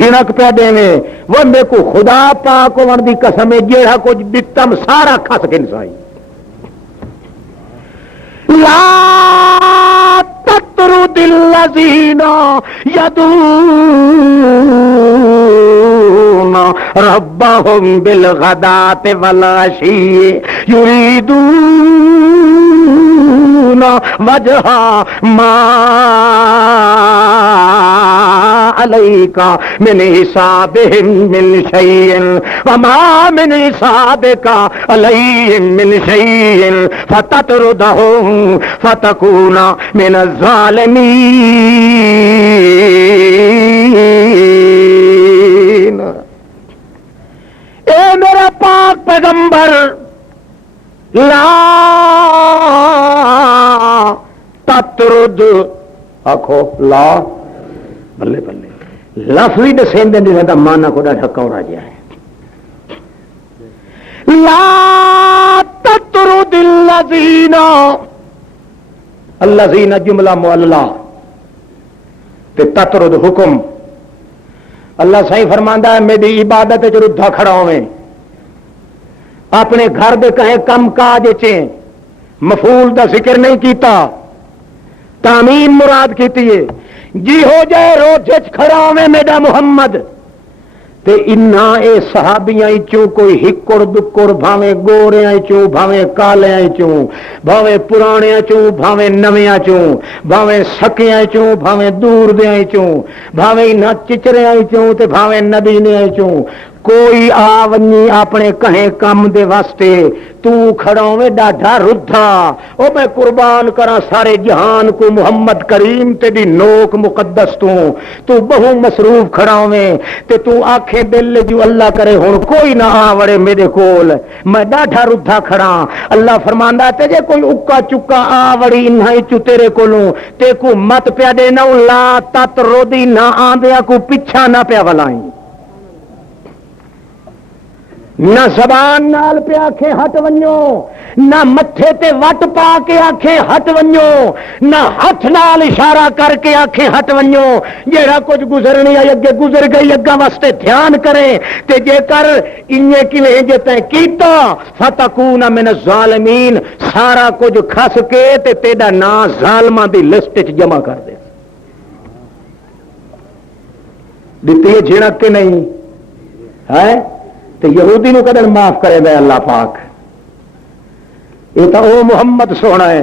جھنک پیا دے وہ میرے کو خدا پاک ہون دی قسم ہے جیڑا کچھ دتم سارا کھس کے نسائی لا تطرد الذین یدعون ربهم بالغداة والعشی یریدون وجہ ما علیک من حسابهم من شیء وما من حسابک علیہم من شیء فتطردهم فتکون من الظالمین۔ اے میرا پاک پیغمبر لا تطرد آخو لا بلے بلے لفظی دسیں دیں دا مانا کو ڈا ڈھکا ہو جائے لا تطرد الذین الذین جملہ معللہ تے تطرد حکم اللہ صحیح فرماندا ہے میری عبادت چ ردھا کھڑا ہوئے اپنے گھر دے کہیں کم کاج چیں مفعول دا ذکر نہیں کیتا تعمیم مراد کیتی ہے جی ہو جائے روزے چ کھڑا ہوئے میرا محمد تے انا اے صحابیاں چوں کوئی ہکڑ دکڑ بھاویں گوریاں چوں بھاویں کالیاں چوں بھاویں پرانیاں چوں بھاویں نویاں چوں بھاویں سکیاں چوں بھاویں دور دیاں چوں بھاویں نہ چچریاں چوں تے بھاویں نبینے چوں کوئی آونی اپنے کہیں کم دے واسطے تو کھڑاویں ڈاڈھا ردھا او میں قربان کرا سارے جہان کو محمد کریم تے دی نوک مقدس تو بہو مصروف کھڑاویں تے تو آنکھیں دل جو اللہ کرے ہن کوئی نہ آوڑے میرے کول میں ڈاڈھا ردھا کھڑا اللہ فرماندا تے جے کوئی اکا چکا آوڑی نہیں چ تیرے کولوں تے کو مت پیا دینا لا تت رودی نہ آندیا کو پیچھا نہ پیا ولائیں نہ زبان نال پہ آکھے ہٹ ونجو نہ متھے تے وٹ پا کے آکھے ہٹ ونجو نہ ہاتھ نال اشارہ کر کے آکھے ہٹ ونجو جیڑا کچھ گزرنی ہے اگے گزر گئی اگا واسطے دھیان کرے تے جے کر انہیں کیویں جے تے کیتا فتکون من الظالمین سارا کچھ کھس کے تے تیرا نام ظالماں دی لسٹ وچ جمع کر دے دتی ہے جھڑک کے نہیں ہے تو یہودی نو کدن معاف کرے گا اللہ پاک یہ تو او محمد سونا ہے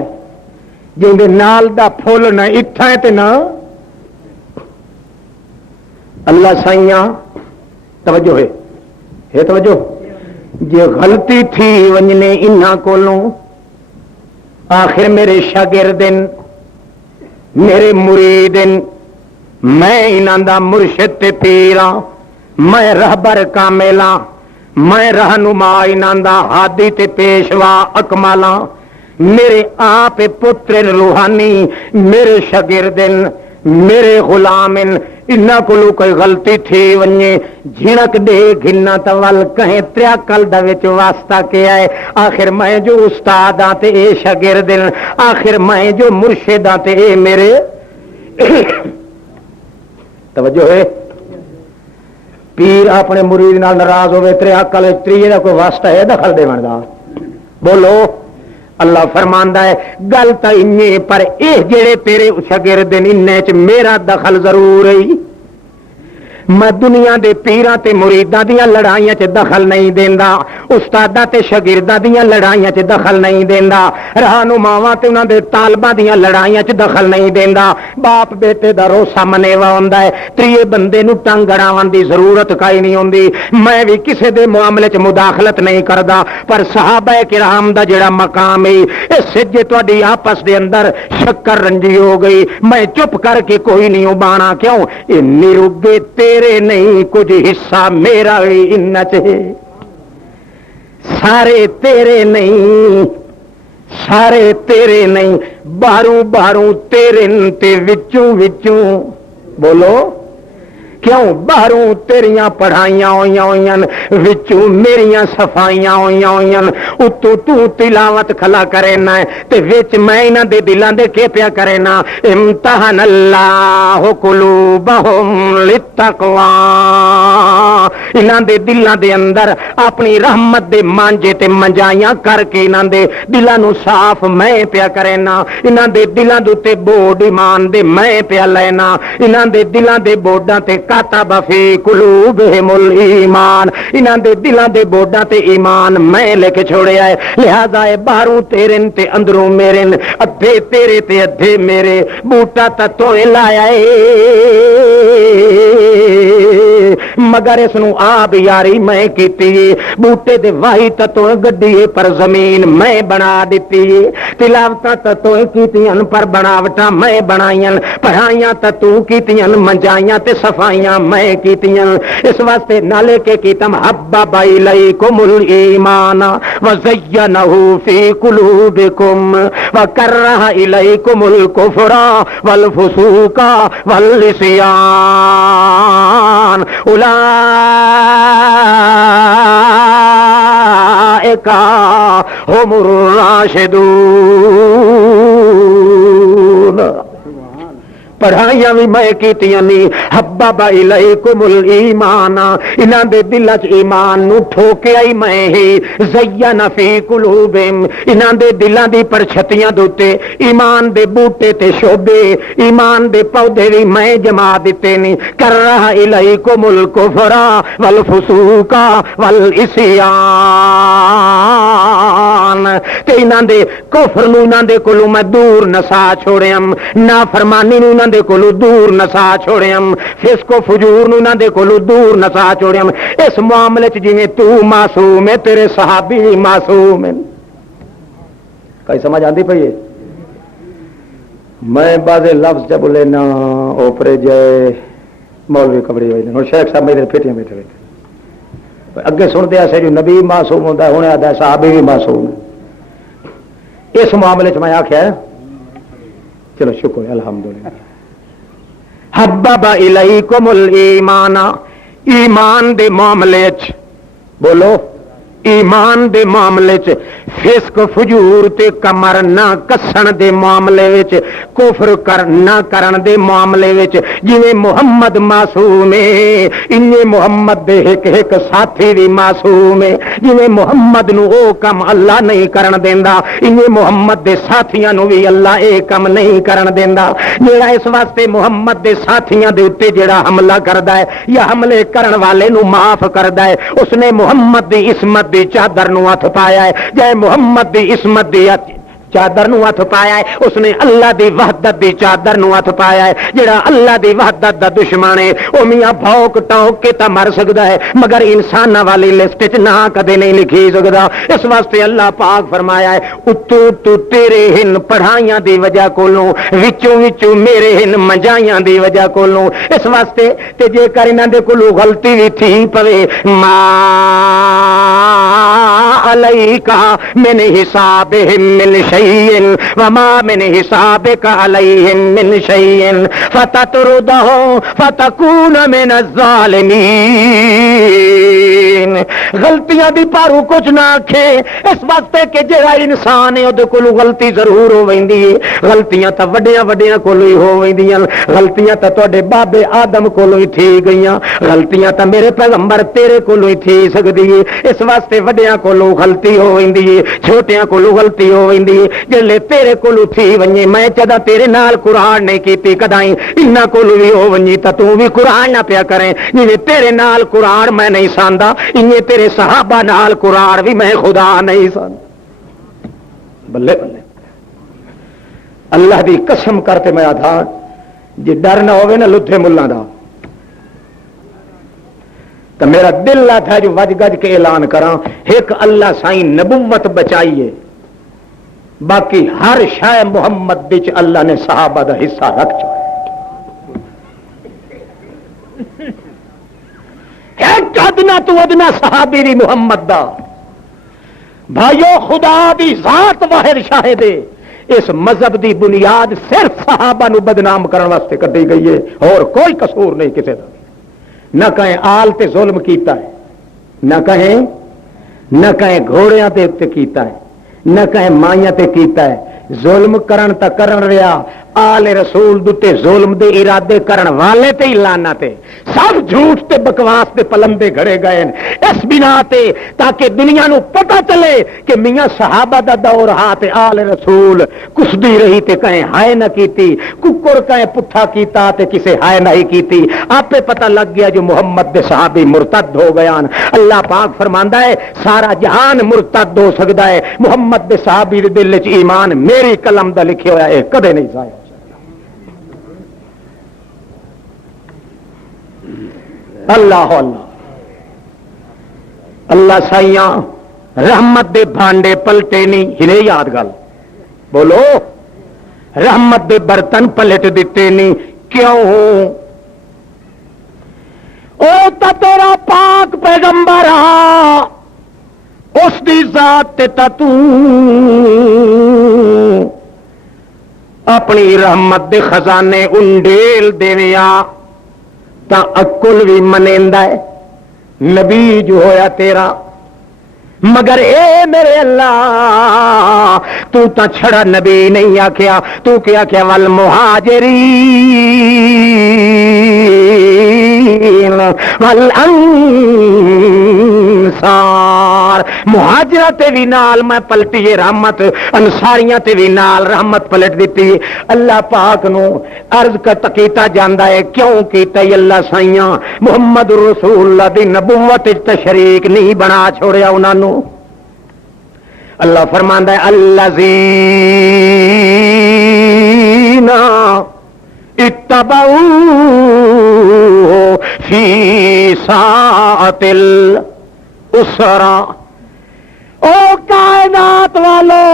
جن دے نال دا پھول نہ اتھا ہے تے نہ اللہ سائیاں توجہ ہے توجہ جے غلطی تھی ونجنے انہاں کولوں آخر میرے شاگردن میرے مریدن میں انہاں دا مرشد تے پیراں میں رہبر کاملاں میں رہنما انہاں دا ہادی تے پیشوا اکمالاں میرے آپ پتر روحانی میرے شاگردن میرے غلامن انہاں کولوں کوئی غلطی تھی ونجے جھنک دے گھنا تول کہیں تریا کل دا وچ واسطہ کیا ہے آخر میں جو استاد ہاں تے اے شاگردن آخر میں جو مرشد ہاں تے اے میرے توجہ ہے پیر اپنے مرید نال ناراض ہوئے تیرے عقل تریے دا کوئی واسطہ ہے دخل دیون دا بولو اللہ فرماندا ہے گل تا انہیں پر اے جڑے تیرے شاگرد انہیں چ میرا دخل ضرور ہے میں دنیا دے پیراں تے مریداں دیاں لڑائیاں چ دخل نہیں دیندا استاداں تے شاگرداں دیاں لڑائیاں چ دخل نہیں دیندا رہنماواں تے انہاں دے طالباں دیاں لڑائیاں چ دخل نہیں دیندا باپ بیٹے دا روسا منیوا ہوندا ہے تریے بندے نو ٹنگ اڑاون دی ضرورت کائی نہیں ہوندی میں بھی کسے دے معاملے چ مداخلت نہیں کردا پر صحابہ کرام دا جڑا مقام ہے اس سجے تہاڈی آپس دے اندر شکر رنجی ہو گئی میں چپ کر کے کوئی نہیں ابانا کیوں اے نرگے تیرے نہیں کچھ حصہ میرا ہی ان سارے تیرے نہیں سارے تیرے نہیں باہروں باہروں تیرے تے وچوں وچوں بولو کیوں باہروں تیریاں پڑھائیاں ہوئیاں ہوئیاں وچوں میریاں صفائیاں ہوئیاں ہوئیاں اتو تو تلاوت کھلا کرینا ہے تے وچ میں انہاں دے دلاں دے کے پیا کرینا امتحان اللہ قلوبہم للتقوی انہاں دے دلاں دے اندر اپنی رحمت دے مانجے تے منجائیاں کر کے انہاں دے دلاں نو صاف میں پیا کرینا انہاں دے دلاں دے تے بورڈ ایمان دے میں پیا لینا انہاں دے دلاں دے بورڈاں تے کاتب فی قلوبہم الایمان انہاں دے دلاں دے بورڈاں تے ایمان میں لے کے چھوڑیا ہے لہذا اے باہروں تیرے تے اندروں میرے ادھے تیرے تے ادھے میرے بوٹا تا تو لایا اے مگر اس نو آب یاری میں کیتی بوٹے دے واہی تتوں گڈی پر زمین میں بنا دیتی تلاوتاں تتوں کیتیاں پر بناوٹاں میں بنائیاں پڑھائیاں تتوں کیتیاں منجائیاں تے صفائیاں میں کیتیاں اس واسطے نالے کے کیتم حبب الیکم الایمان وزینہ فی قلوبکم وکرہ الیکم الکفر والفسوق والعصیان اولئک هم الراشدون پڑھائیاں بھی میں کیتیاں نہیں حبب الیکم الایمان انہاں دے دلاں چ ایمان نو ٹھوکیا ہی میں ہی زین فی قلوبہم انہاں دے دلاں دی پرچھتیاں دوتے ایمان دے بوٹے تے شوبے ایمان دے پودے بھی میں جما دیتے نہیں کرہ الیکم الکفر والفسوق والعصیان تے انہاں دے کفر نو انہاں دے کولوں میں دور نسا چھوڑیاں نافرمانی نو انہاں دے کولوں دور نسا چھوڑیاں فسق و فجور نو انہاں دے کولوں دور نسا چھوڑیاں اس معاملے چ جویں تو معصوم ہے تیرے صحابی معصوم ہیں کئی سمجھ آندی پئی ہے میں بعض لفظ جب لینا اوپرے جائے مولوی کبڑی ہوئی ہوں شیخ صاحب میرے پھیٹیاں بیٹھے ہوئے اگے سنتے ایسے جو نبی معصوم ہوتا ہے ہونے آتا ہے صحابی بھی معصوم ہے اس معاملے چ میں آخیا چلو شکر الحمدللہ حبب الیکم الایمان ایمان دے معاملے چ بولو ایمان دے معاملے چ فسق فجور تے کمر نہ کسن دے معاملے وچ کفر نہ کرن دے معاملے وچ جویں محمد معصوم ہے انجے محمد دے ایک ساتھی بھی معصوم ہے جویں محمد نو او کم اللہ نہیں کرن دیندا انجے محمد دے ساتھیاں نو بھی اللہ اے کم نہیں کرن دیندا جیڑا اس واسطے محمد دے ساتھیاں دے اوتے جیڑا حملہ کردا ہے یا حملے کرن والے نو معاف کردا ہے اس نے محمد دی عصمت دی چادر نو ہاتھ پایا ہے جے محمد دی عصمت دی چادر نو ہاتھ پایا ہے اس نے اللہ دی وحدت دی چادر نو ہاتھ پایا ہے جڑا اللہ دی وحدت دا دشمن ہے او میاں بھوک ٹوک کے تا مر سکدا ہے مگر انساناں والی لسٹ وچ نہ کدے نہیں لکھی سکدا اس واسطے اللہ پاک فرمایا ہے اتو تو تیرے ہن پڑھائیاں دی وجہ کولوں وچوں وچوں میرے ہن منجائیاں دی وجہ کولوں اس واسطے تے جے کر انہاں دے کولوں غلطی وی تھی پوے ما علیکا من حسابہم من شیء وما من حسابک علیہم من شیء فتطردہ فتکون من الظالمین غلطیاں دی پارو کچھ نہ آکھے اس واسطے کہ جڑا انسان ہے اودے کولوں غلطی ضرور ہو ویندی ہے غلطیاں تا وڈیاں وڈیاں کولوں ہی ہو ویندیاں غلطیاں تا تواڈے بابے آدم کولوں ہی تھی گئیاں غلطیاں تا میرے پیغمبر تیرے کولوں ہی تھی سکدی ہے اس واسطے وڈیاں کولوں غلطی ہو ویندی ہے چھوٹیاں کولوں غلطی ہو ویندی ہے جلے تیرے کولوں تھی ونجے میں جدا تیرے نال قرآن نہیں کیتی کدائیں انہاں کولوں بھی ہو ونجی تا تو بھی قرآن نہ پیا کریں جویں تیرے نال قرآن میں نہیں ساندا انہے تیرے صحابہ نال قرآن بھی میں خدا نہیں ساندا بلے بلے اللہ دی قسم کر کے میں آدھا جی ڈر نہ ہوئے نا لدھے ملاں دا تو میرا دل آتا ہے جو وج گج کے اعلان کراں ایک اللہ سائیں نبوت بچائیے باقی ہر شے محمد وچ اللہ نے صحابہ دا حصہ رکھ چھوڑا ایک ادنا تو ادنا صحابی دی محمد دا بھائیو خدا دی ذات واحد شاہد ہے اس مذہب دی بنیاد صرف صحابہ نو بدنام کرنے واسطے کٹی گئی ہے اور کوئی قصور نہیں کسی دا نہ کہیں آل تے ظلم کیتا ہے، نہ کہیں گھوڑیاں تے اتنے کیتا ہے، نہ کہیں مائیاں تے کیتا ہے، ظلم کرن تا کرن رہا، آل رسول دتے ظلم دے ارادے کرن والے تے ہی لانا تے سب جھوٹ تے بکواس تے پلندے گھڑے گئے اس بنا تے تاکہ دنیا نو پتہ چلے کہ میاں صحابہ دا دور ہا تے آل رسول کسدی رہی تے کہیں ہائے نہ کیتی، ککڑ کہیں پٹھا کیتا تے کسے ہائے نہ ہی کیتی، آپے پتہ لگ گیا جو محمد دے صحابی مرتد ہو گیا۔ اللہ پاک فرماندا ہے سارا جہان مرتد ہو سکدا ہے، محمد دے صحابی دے دل وچ ایمان میری قلم دا لکھیا ہوا ہے کدے نہیں ضائع۔ اللہ اللہ اللہ سائیاں رحمت دے بھانڈے پلٹے نہیں، ہنے یاد گل بولو، رحمت دے برتن پلٹ دیتے نہیں، کیوں؟ او تا تیرا پاک پیغمبر اس دی ذات تے تا تو اپنی رحمت دے خزانے انڈیل دیویا تا اکل بھی منیندا ہے نبی جو ہویا تیرا، مگر اے میرے اللہ تو تا چھڑا نبی نہیں آکھیا، تو کیا کیا والمہاجرین والانصار، مہاجرہ تے بھی نال میں پلٹی رحمت، انصاریاں تے بھی نال رحمت پلٹ دیتی۔ اللہ پاک نو عرض کیتا جاندا ہے کیوں کیتا ہے اللہ سائیاں محمد رسول اللہ دی نبوت تشریک نہیں بنا چھوڑیا انہاں نو۔ اللہ فرماندا ہے الذین اتبعوا فی ساعۃ العسرہ، او کائنات والو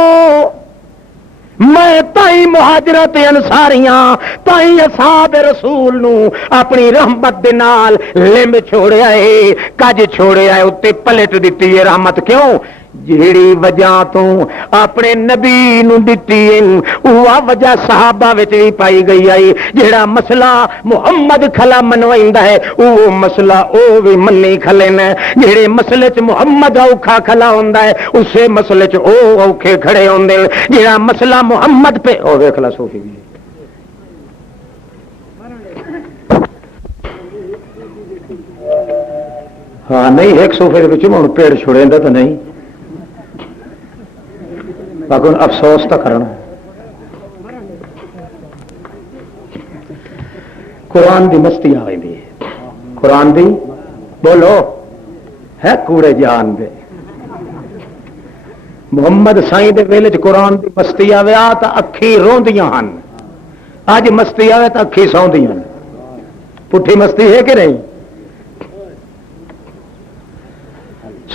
میں تائی مہاجرت انصاریاں تائی اصحاب رسول نو اپنی رحمت دے نال لمب چھوڑیا ہے، کج چھوڑیا ہے، اتے پلٹ دیتی ہے رحمت۔ کیوں؟ جیڑی وجہ تو اپنے نبی نو دتی ہے اوہ وجہ صحابہ وچ بھی پائی گئی ہے، جیڑا مسئلہ محمد کھلا منوائندا ہے او مسئلہ او بھی منی کھلے نے، جیڑے مسئلے چ محمد اوکھا کھلا ہوندا ہے اسے مسئلے چ او اوکھے کھڑے ہوندے، جیڑا مسئلہ محمد پہ او ویکھ لا صوفی بھی ہاں نہیں ایک صوفے دے وچ ہن پیڑ چھڑیندا تو نہیں، لیکن افسوس تو کرنا۔ قرآن دی مستی آ گئی ہے، قرآن دی بولو ہے کوڑے جان دے محمد سائیں دے ویلے چ قرآن دی مستی آوے آ تا اکھی روندیاں ہن، اج مستی آوے تا اکھی سوندیاں، پٹھی مستی ہے کہ نہیں؟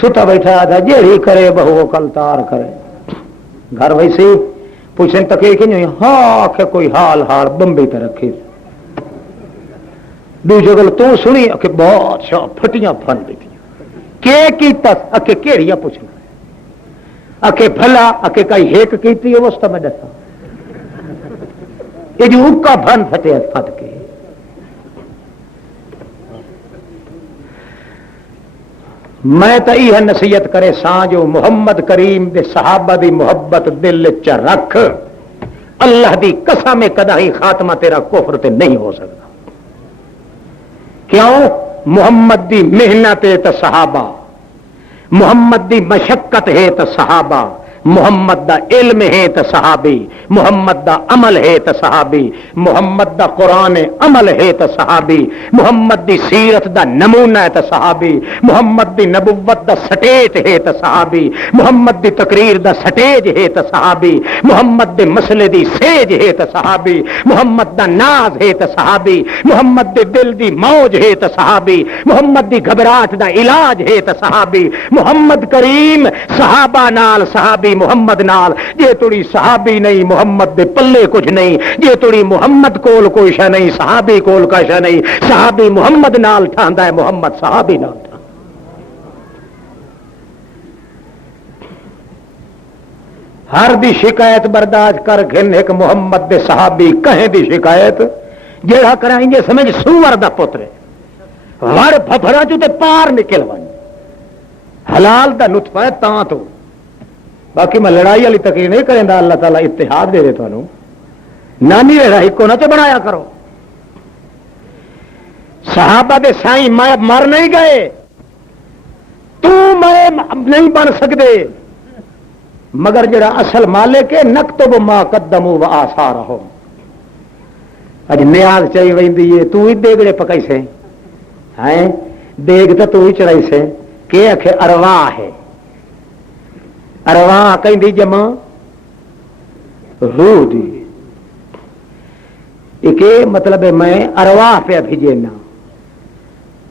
ستا بیٹھا تھا جیڑی کرے بہو کل تار کرے، گھر ویسے پوچھیں تکے کہ نہیں ہاں آخر کوئی حال حال بمبئی تے رکھی، دوسرے گل تو سنی کہ بہت شاہ پھٹیاں پھن دیتی کی تس اکے کیڑیاں پوچھنا اکے بھلا اکے کئی ہیک کیتی ہے وسط میں دسا یہ جو اکا بھن پھٹے پھٹ کے میں تو یہ نصیحت کرے ساں جو محمد کریم دے صحابہ دی محبت دل چ رکھ، اللہ دی قسم کدا ہی خاتمہ تیرا کفر تے نہیں ہو سکتا۔ کیوں؟ محمد دی محنت ہے تو صحابہ، محمد دی مشقت ہے تو صحابہ، محمد دا علم ہے تو صحابی، محمد دا عمل ہے تو صحابی، محمد دا قرآن عمل ہے تو صحابی، محمد دی سیرت دا نمونہ ہے تو صحابی، محمد دی نبوت دا سٹیج ہے تو صحابی، محمد دی تقریر دا سٹیج ہے تو صحابی، محمد دے مسئلے دی سیج ہے تو صحابی، محمد دا ناز ہے تو صحابی، محمد دے دل دی موج ہے تو صحابی، محمد دی گھبراہٹ دا علاج ہے تو صحابی، محمد کریم صحابہ نال صحابی محمد نال، جے توڑی صحابی نہیں محمد دے پلے کچھ نہیں، جے توڑی محمد کول کوئی شے نہیں صحابی کول کا شے نہیں، صحابی محمد نال ٹھاندا ہے محمد صحابی نال ٹھاندا۔ ہر دی شکایت برداشت کر گھن ایک محمد دے صحابی کہیں دی شکایت جیڑا کرائیں گے سمجھ سور دا پتر ہے، وڑ بھبرا چ تے پار نکل ون حلال دا نطفہ ہے تاں تو باقی میں لڑائی والی تقریر نہیں کریں اللہ تعالیٰ اتحاد دے دے تمہیں نانی رہا ایک نہ تو بنایا کرو صحابہ دے سائیں مر نہیں گئے تو میں نہیں بن سکتے مگر جڑا اصل مالک ہے نکتب ما قدموا و آثارہم اج نیاز چاہی ویندی ہے تو ہی دیگڑے پکائی سے ہیں دیگ تو ہی چڑھائی سے کہ اکھے ارواح ہے ارواح کہیں جمع روح دی ایک مطلب ہے میں ارواح پہ بھیجنا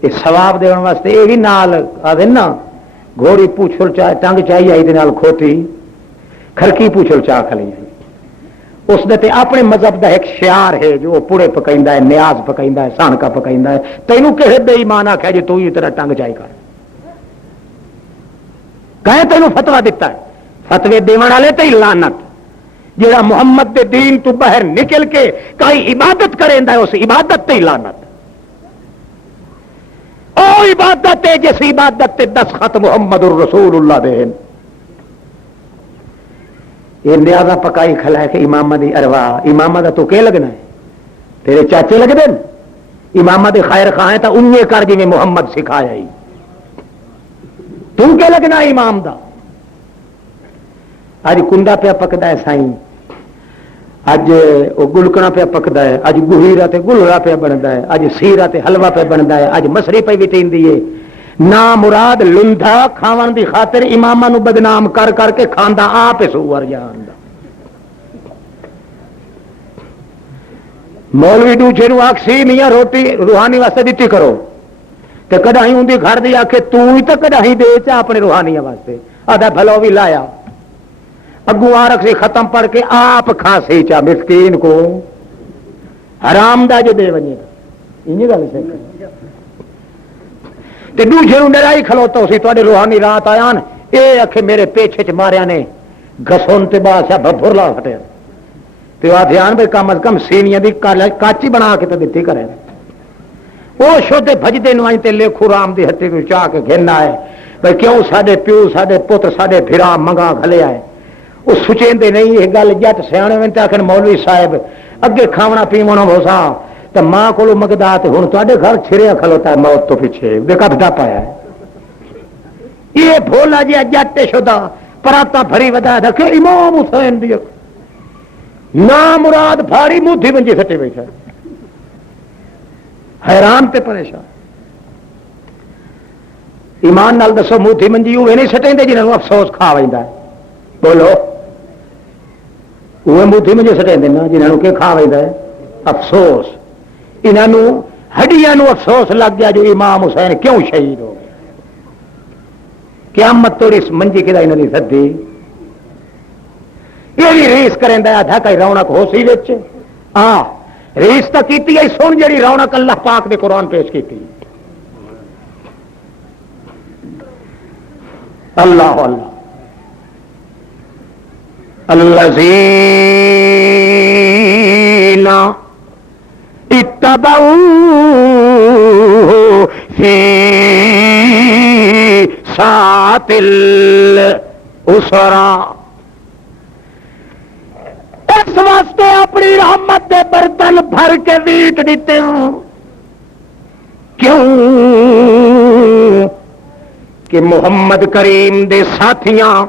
یہ ثواب دینے واسطے یہ بھی نال آدھے نا گھوڑی پوچھل چاہ ٹنگ چاہیے آئی نال کھوتی کھرکی پوچھل چاہ کھلی اس دے اپنے مذہب دا ایک شعار ہے جو پوڑے پکائندا ہے نیاز پکائندا ہے سانکا پکائندا ہے تینوں کہے بے ایمان آکھیا جی تو ہی تیرا ٹنگ چاہی کر کہے تینوں فتوی دیتا ہے فتوی دیون والے تے لعنت جڑا محمد دے دین تو باہر نکل کے کئی عبادت کریندا ہے اس عبادت تے لعنت او عبادت ہے جس عبادت تے دستخط محمد الرسول اللہ دے یہ نیازہ پکائی کھلا ہے کہ امامہ دی ارواح امامہ دا تو کہ لگنا ہے تیرے چاچے لگ دیں امامہ دی خیر خواہ ہیں تا انہیں کر جی میں محمد سکھایا ہی تم کہ لگنا ہے امام دا اج کنڈا پہ پکدا ہے سائیں اج وہ گلکنا پہ پکدا ہے اج گہیرا تے گلرا پہ بندا ہے اج سیرا تے حلوہ پہ بندا ہے اج مسری پہ وٹیندی ہے نا مراد لنڈا کھاون دی خاطر اماماں نو بدنام کر کر کے کھاندا آپ سور جان دا مولوی دوجے نو آکسی میاں روٹی روحانی واسطے دتی کرو تے کداہیں ہوندی گھر دی آکھے تو ہی تے کداہیں دے چا اپنے روحانیاں واسطے آدھا بھلو بھی لایا اگوں آرک سے ختم پڑھ کے آپ کھانسی چا مسکین کو حرام دا جو دے ونجے انہی گل سے تے دوجے نو ڈرائی کھلوتا اسی تواڈے روحانی رات آیا اے اکھے میرے پیچھے چ ماریا نے گسون تے بادشاہ بھبر لا پھٹیا تے آ دھیان بے کم از کم سینیاں دی کاچی بنا کے تے دتی کرے وہ شودے بھجدے نو آئی تے لیکھو رام دی ہٹی کو چاہ کے گھننا ہے بھئی کیوں ساڈے پیو ساڈے پتر ساڈے بھرا منگا کھلے آئے وہ سچیندے نہیں یہ گل جٹ سیانے وین تے آکھن مولوی صاحب اگے کھاونا پیونا ہوسا تے ماں کولو منگدا تے ہن تواڈے گھر چھریا کھلوتا ہے موت تو پیچھے دیکھا بھدا پایا ہے یہ بھولا جی جٹ شدا پراتا بھری ودا دکھے امام حسین دی نام مراد بھاری مودھی منجی سٹے بیٹھا حیران تے پریشان ایمان نال دسو مودھی منجی ہوئے نہیں سٹیندے جنہاں افسوس کھا ویندا ہے بولو وہ مودھی منجی سٹیندے نا جنہاں کہ کھا ویندا ہے افسوس انہاں ہڈیاں نو افسوس لگ گیا جو امام حسین کیوں شہید ہو گئے قیامت توڑی اس منجی کدا انہاں دی سدی یہ بھی ریس کریں دا تھا کئی رونق ہو سی وچ ہاں ریس تو کیتی ہے سن جڑی رونق اللہ پاک دے قرآن پیش کیتی اللہ اللہ الذین اتبعوا فی ساعۃ العسرا اس واسطے اپنی رحمت دے برتن بھر کے ویٹ دیتے ہوں کیوں کہ محمد کریم دے ساتھیاں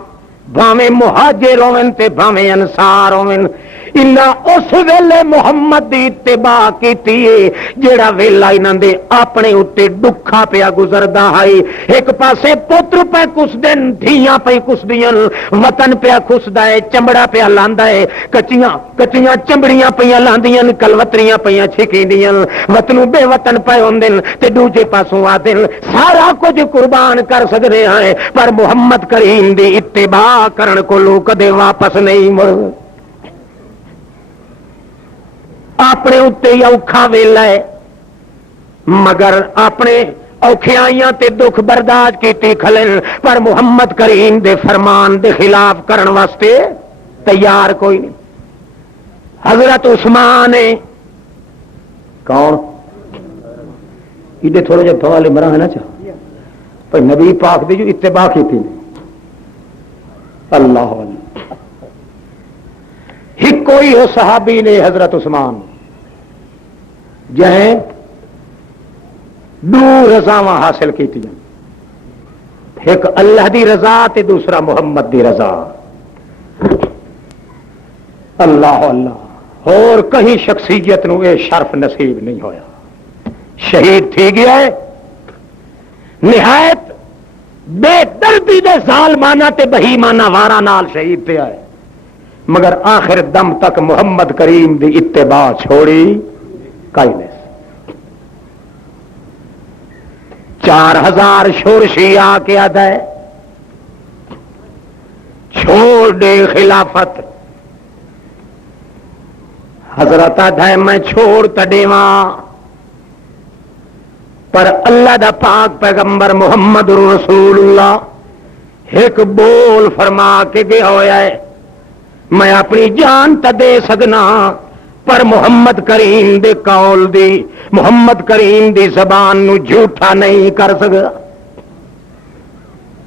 بھاویں مہاجر ہوون تے بھاویں انصار ہوون انہاں اس ویلے محمد دی اتباع کیتی ہے جیڑا ویلا انہاں دے اپنے اُتے دکھا پیا گزردا ہے ایک پاسے پتر پہ کس دن دھیاں پہ کس دیاں وطن پیا کھسدا ہے چمڑا پیا لاندا ہے کچیاں چمڑیاں پیاں لاندیاں کلوتریاں پیاں چھکیندیاں وطنوں بے وطن پے ہوندے تے دوجے پاسوں آدے سارا کچھ قربان کر سکدے ہیں پر محمد کریم دی اتباع کرن کولوں کدے واپس نہیں مڑ اپنے اتنے ہی اوکھا ویلا ہے مگر اپنے اوکھیائیاں تے دکھ برداشت کیتی کھلن پر محمد کریم دے فرمان دے خلاف کرن واسطے تیار کوئی نہیں حضرت عثمان کون ادھر تھوڑا جہا تو والے مرا ہے نا چاہ پر نبی پاک دی جو اتباع کی تھی اللہ ہی کوئی ہو صحابی نے حضرت عثمان جہیں دو رضاواں حاصل کی تھی ایک اللہ دی رضا تے دوسرا محمد دی رضا اللہ اللہ اور کہیں شخصیت نو یہ شرف نصیب نہیں ہویا شہید تھی گیا ہے نہایت بے دردی دے ظالمانہ تے بہیمانہ وارا نال شہید پہ آئے مگر آخر دم تک محمد کریم دی اتباع چھوڑی کائی نہیں 4000 شورشی آ کے آدھا ہے چھوڑ دے خلافت حضرت آدھا ہے میں چھوڑ تڈیواں پر اللہ دا پاک پیغمبر محمد رسول اللہ ایک بول فرما کے گیا ہوا ہے میں اپنی جان تا دے سکنا پر محمد کریم دے قول دی محمد کریم دی زبان نو جھوٹا نہیں کر سکتا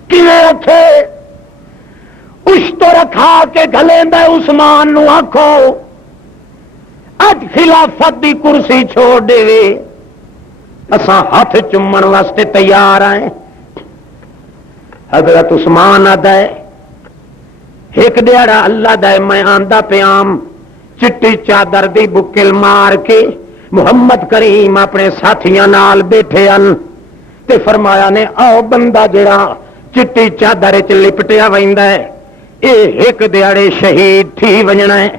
کیویں رکھے اس تو رکھا کے گلے میں عثمان نو آکھو اج خلافت دی کرسی چھوڑ دے اساں ہاتھ چومن واسطے تیار آئے حضرت عثمان آدھا ہے ایک دیڑا اللہ دا میں آندا پیام چٹی چادر دی بکل مار کے محمد کریم اپنے ساتھیاں نال بیٹھے ان تے فرمایا نے آؤ بندہ جڑا چٹی چادر چ لپٹیا ویندا ہے اے ایک دیڑے شہید تھی ونجنا ہے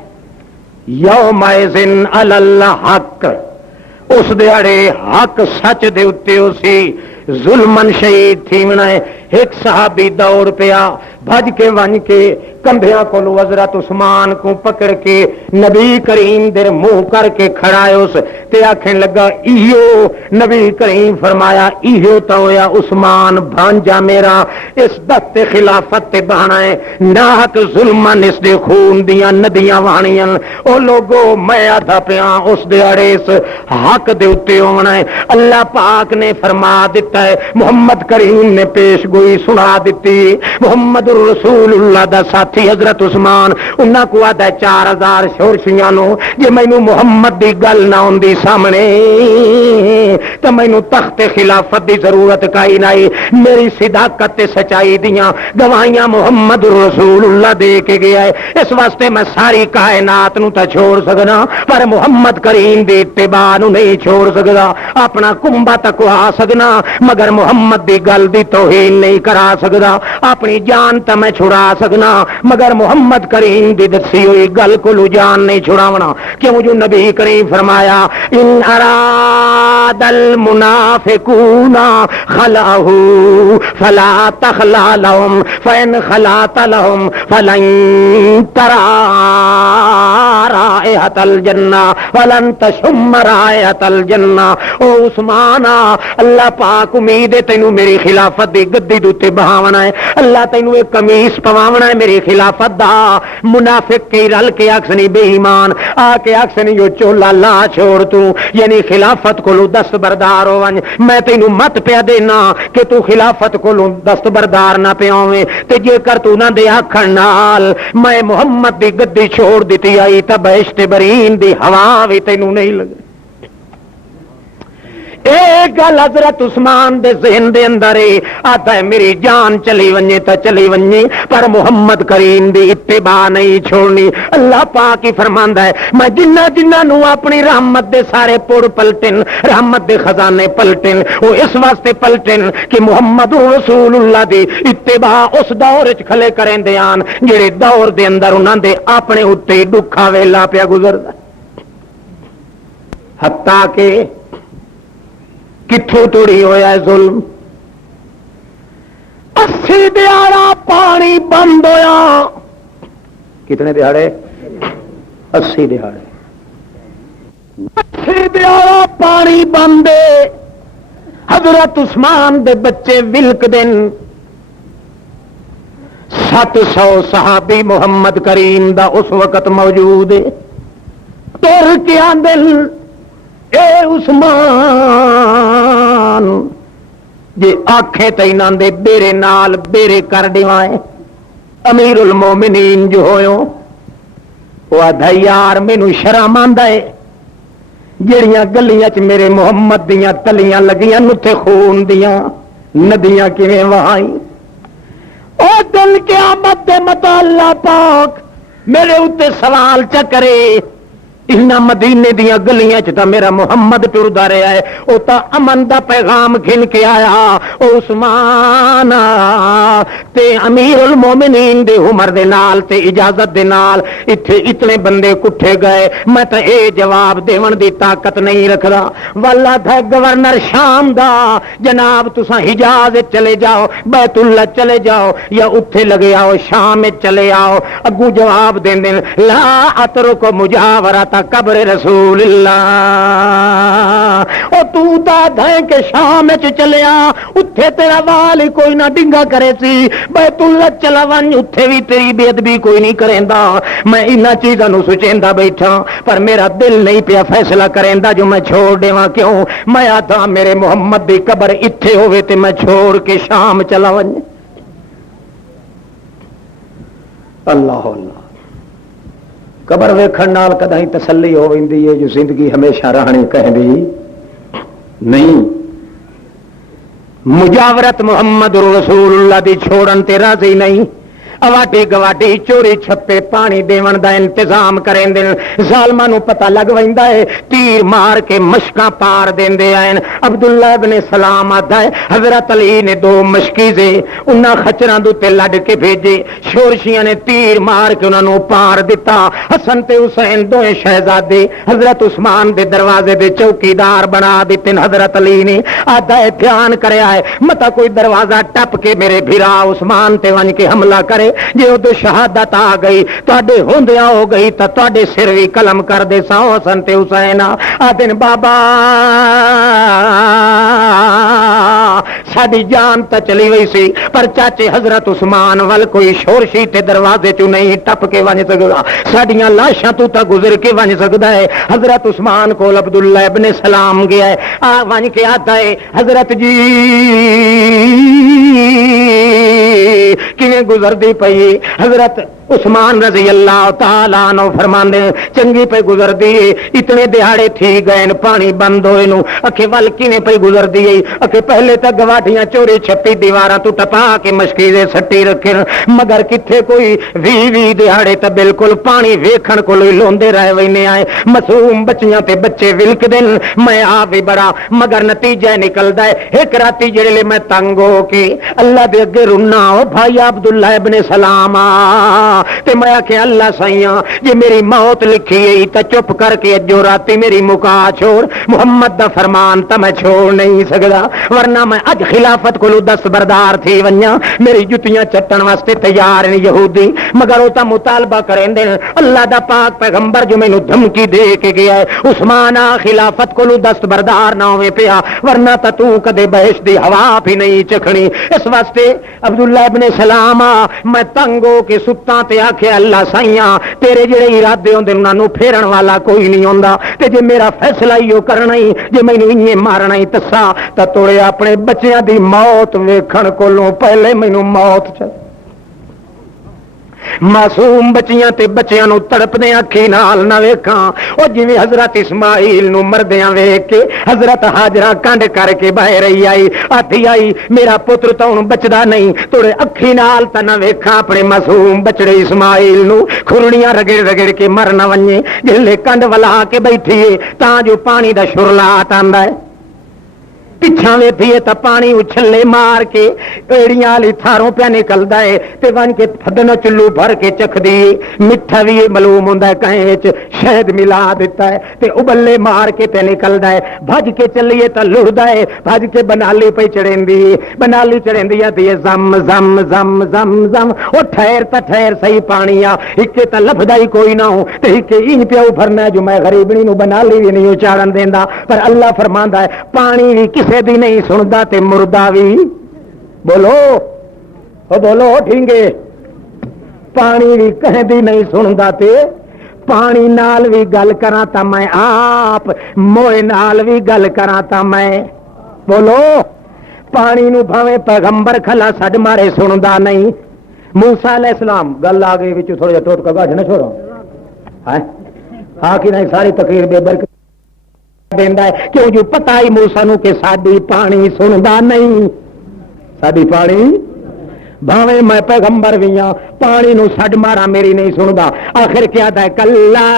یومئذن علی الحق اس دیڑے حق سچ دے اتے اسی ظلمن شہید تھی منائے ایک صحابی دوڑ پیا بھج کے ون کے کندھیاں کو حضرت عثمان کو پکڑ کے نبی کریم در منہ کر کے کھڑا ہے اس تے آکھیں لگا ایو نبی کریم فرمایا ایو تو ہویا عثمان بھانجا میرا اس دست خلافت تے بہانا ہے ناحق ظلمن اس دے خون دیاں ندیاں وہانیاں او لوگو میں آدھا پیا اس دیارے اس حق دے اتے ہونا ہے اللہ پاک نے فرما دیتا ہے محمد کریم نے پیش گوئی سنا دیتی محمد رسول اللہ دا ساتھی حضرت عثمان انہاں کو آدھا 4000 شورشیاں نو جے مینوں محمد دی گل نہ ہوندی سامنے تو مینوں تخت خلافت دی ضرورت کائی نہیں میری صداقت تے سچائی دیاں گواہیاں محمد رسول اللہ دے کے گیا ہے اس واسطے میں ساری کائنات نو تا چھوڑ سکنا پر محمد کریم دی اتباع نو نہیں چھوڑ سکدا اپنا کنبا تک آ سکنا مگر محمد دی گل دی توہین نہیں کرا سکدا اپنی جان تا میں چھڑا سکنا مگر محمد کریم دی دسی ہوئی گل کو جان نہیں چھڑاونا کیوں جو نبی کریم فرمایا ان اراد المنافقون خلعه فلا تخلع لهم فإن خلعت لهم فلن ترى رائحة الجنة ولن تشم رائحة الجنة او عثمانا اللہ پاک امید ہے تینوں میری خلافت دی گدی دوتے بہاونا ہے اللہ تینوں ایک قمیص پواونا ہے میری خلافت دا منافق کے رل کے اکسنی بے ایمان آ کے اکسنی جو چولا لا چھوڑ تو یعنی خلافت کو لو دست بردار ہو میں تینوں مت پیا دینا کہ تو خلافت کو لو دست بردار نہ پیاویں تے جے کر تو نہ دے آکھن نال میں محمد دی گدی چھوڑ دیتی آئی تا بہشت برین دی ہوا بھی تینوں نہیں لگ ایک گل حضرت عثمان دے ذہن دے اندر آتا ہے میری جان چلی ونجے تا چلی ونجے پر محمد کریم دی اتباع نہیں چھوڑنی اللہ پاک ہی فرماندا ہے میں جنہ جنہ نو اپنی رحمت دے سارے پور پلٹن رحمت دے خزانے پلٹن وہ اس واسطے پلٹن کہ محمد رسول اللہ دی اتباع اس دور وچ کھلے کریں دیان جڑے دور دے اندر انہاں دے اپنے اوتے دکھا ویلا پیا گزردا حتیٰ کہ کتھوں توڑی ہویا ہے ظلم 80 دیہڑا پانی بند ہویا کتنے دیہڑے 80 دیہڑے 80 دیہڑا پانی بند حضرت عثمان دے بچے ولک دن 700 صحابی محمد کریم دا اس وقت موجود ہے تر کے آندل اے عثمان مسلمان جے آکھے تے انہاں دے بیرے نال بیرے کر دیوائیں امیر المومنین جو ہویو وہ آدھا یار مینوں شرم آندا ہے جڑیاں گلیاں چ میرے محمد دیاں تلیاں لگیاں نتے خون دیاں ندیاں کیویں وہائی او دل قیامت دے متا اللہ پاک میرے اوتے سوال چ کرے انہاں مدینے دیاں گلیاں چ تا میرا محمد ٹردا رہیا ہے او تا امن دا پیغام گھن کے آیا او عثمان تے امیر المومنین دے عمر دے نال تے اجازت دے نال ایتھے اتنے بندے کٹھے گئے میں تے اے جواب دیون دی طاقت نہیں رکھدا واللہ تھا گورنر شام دا جناب تساں حجاز چلے جاؤ بیت اللہ چلے جاؤ یا اتھے لگے آؤ شام چلے آؤ اگوں جواب دین دین لا اترک مجاورت قبر رسول اللہ او تو تا دھائیں کہ شام چ چلیا اتھے تیرا والی کوئی نہ ڈنگا کرے سی بیت اللہ چلا ون اتھے بھی تیری بے ادبی کوئی نہیں کریندا میں انہاں چیزاں نو سوچیندا بیٹھا پر میرا دل نہیں پیا فیصلہ کریندا جو میں چھوڑ دیواں کیوں میں آتا میرے محمد دی قبر اتھے ہوے تے میں چھوڑ کے شام چلا ون اللہ اللہ قبر ویکھن نال کدی تسلی ہو ویندی ہے جو زندگی ہمیشہ رہنی کہندی نہیں مجاورت محمد رسول اللہ دی چھوڑن تے راضی نہیں اواٹی گواٹی چوری چھپے پانی دیون دا انتظام کریں دن ظالماں نو پتہ لگ ویندا ہے تیر مار کے مشکاں پار دیندے آئیں عبداللہ ابن سلام آتا ہے حضرت علی نے 2 مشکیزے انہاں خچراں دو تے لڑ کے بھیجے شورشیاں نے تیر مار کے انہاں نو پار دیتا حسن تے حسین دوئے شہزادے حضرت عثمان دے دروازے دے چوکیدار بنا دیتے حضرت علی نے آتا ہے دھیان کریا ہے متا کوئی دروازہ ٹپ کے میرے بھرا عثمان تے ون کے حملہ کرے جے او دے شہادت آ گئی تواڈے ہوندیاں ہو گئی تا تواڈے سر وی قلم کر دے سا حسن تے حسین آدن بابا ساڈی جان تا چلی وئی سی پر چاچے حضرت عثمان ول کوئی شورشی تے دروازے چوں نہیں ٹپ کے ون سکدا ساڈیاں لاشاں تو تا گزر کے ون سکدا ہے حضرت عثمان کول عبداللہ ابن سلام گیا ہے آ ون کے آتا ہے حضرت جی کیویں گزردی پئی حضرت عثمان رضی اللہ تعالی عنہ فرماندے چنگی پہ گزر دی اتنے دہاڑے تھی گئے پانی بند ہوئے نو اکھے ول کیویں پہ گزر دی اکھے پہلے تک گواٹیاں چوری چھپی دیواراں تو ٹپا کے مشکیزے سٹی رکھے مگر کتھے کوئی 20 دہاڑے تے بالکل پانی ویکھن کو لوندے رہ وینے آئے معصوم بچیاں تے بچے ولک دن میں آ بھی بڑا مگر نتیجہ نکلدا ہے ایک راتی جڑے لے میں تنگ ہو کے اللہ دے اگے رونا او بھائی عبداللہ ابن سلام تے میں کہ اللہ سائیاں جے میری موت لکھی ہے تے چپ کر کے جو راتی میری مکا چھوڑ محمد دا فرمان تے میں چھوڑ نہیں سکدا ورنہ میں اج خلافت کولو دستبردار تھی ونیا میری جتیاں چٹن واسطے تیار ہیں یہودی مگر او تا مطالبہ کریندے اللہ دا پاک پیغمبر جو مینوں دھمکی دے کے گیا ہے عثمان خلافت کولو دستبردار نہ ہوے پیا ورنہ تے تو کدے بہشت دی ہوا بھی نہیں چکھنی اس واسطے عبداللہ ابن سلام میں تنگو کے ستا تے آکھے اللہ سائیاں تیرے جڑے ارادے ہوندے انہاں نو پھیرن والا کوئی نہیں ہوندا تے جے میرا فیصلہ ہی کرنا ہی جے مینوں انہی مارنا ہی تسا تے توڑے اپنے بچیاں دی موت ویکھن کولوں پہلے مینوں موت چ معصوم بچیاں تے بچیاں نو تڑپدے اکھی نال نہ ویکھاں او جویں حضرت اسماعیل نو مردیاں ویکھ کے حضرت ہاجرہ کنڈ کر کے بہ رہی آئی آتی آئی میرا پتر تو ہن بچدا نہیں توڑے اکھی نال تے نہ ویکھاں اپنے معصوم بچڑے اسماعیل نو کھرڑیاں رگڑ رگڑ کے مر نہ ونجے جلے کنڈ ولا کے بیٹھی ہے تاں جو پانی دا شرلات آندا ہے پچھا ویتھیے تا پانی اچھلے مار کے ایڑیاں والی تھاروں پہ نکلدا ہے تے ون کے پھدن چلو بھر کے چکھ دی میٹھا بھی معلوم ہوندا ہے کہیں وچ شہد ملا دیتا ہے تے ابلے مار کے تے نکلدا ہے بھج کے چلیے تا لڑدا ہے بھج کے بنالی پہ چڑھیندی بنالی چڑھیندی تے زم زم زم زم زم او ٹھہر تا ٹھہر صحیح پانی آ اکے تا لفظا ہی کوئی نہ ہو تے اکے این پیو بھرنا جو میں غریبنی نو بنالی بھی نہیں چاڑن دیندا پر اللہ فرماندا ہے پانی بھی کسے دی نہیں سندا تے مردہ بھی بولو او بولو ٹھینگے پانی بھی کہیں دی نہیں سندا تے پانی نال بھی گل کراں تا میں آپ موئے نال بھی گل کراں تا میں بولو پانی نو بھاویں پیغمبر کھلا سڈ مارے سندا نہیں. موسیٰ علیہ السلام گل آ گئی تھوڑا جہا ٹوٹ کا گاج نہ چھوڑا ہاں کہ نہیں ساری تقریر بے برکت دیندا ہے کیوں جو پتہ ہی موسیٰ نو کہ ساڈی پانی سندا نہیں. ساڈی پانی بھاویں میں پیغمبر بھی ہاں پانی نو سڈ مارا میری نہیں سندا. آخر کیا ہے کلا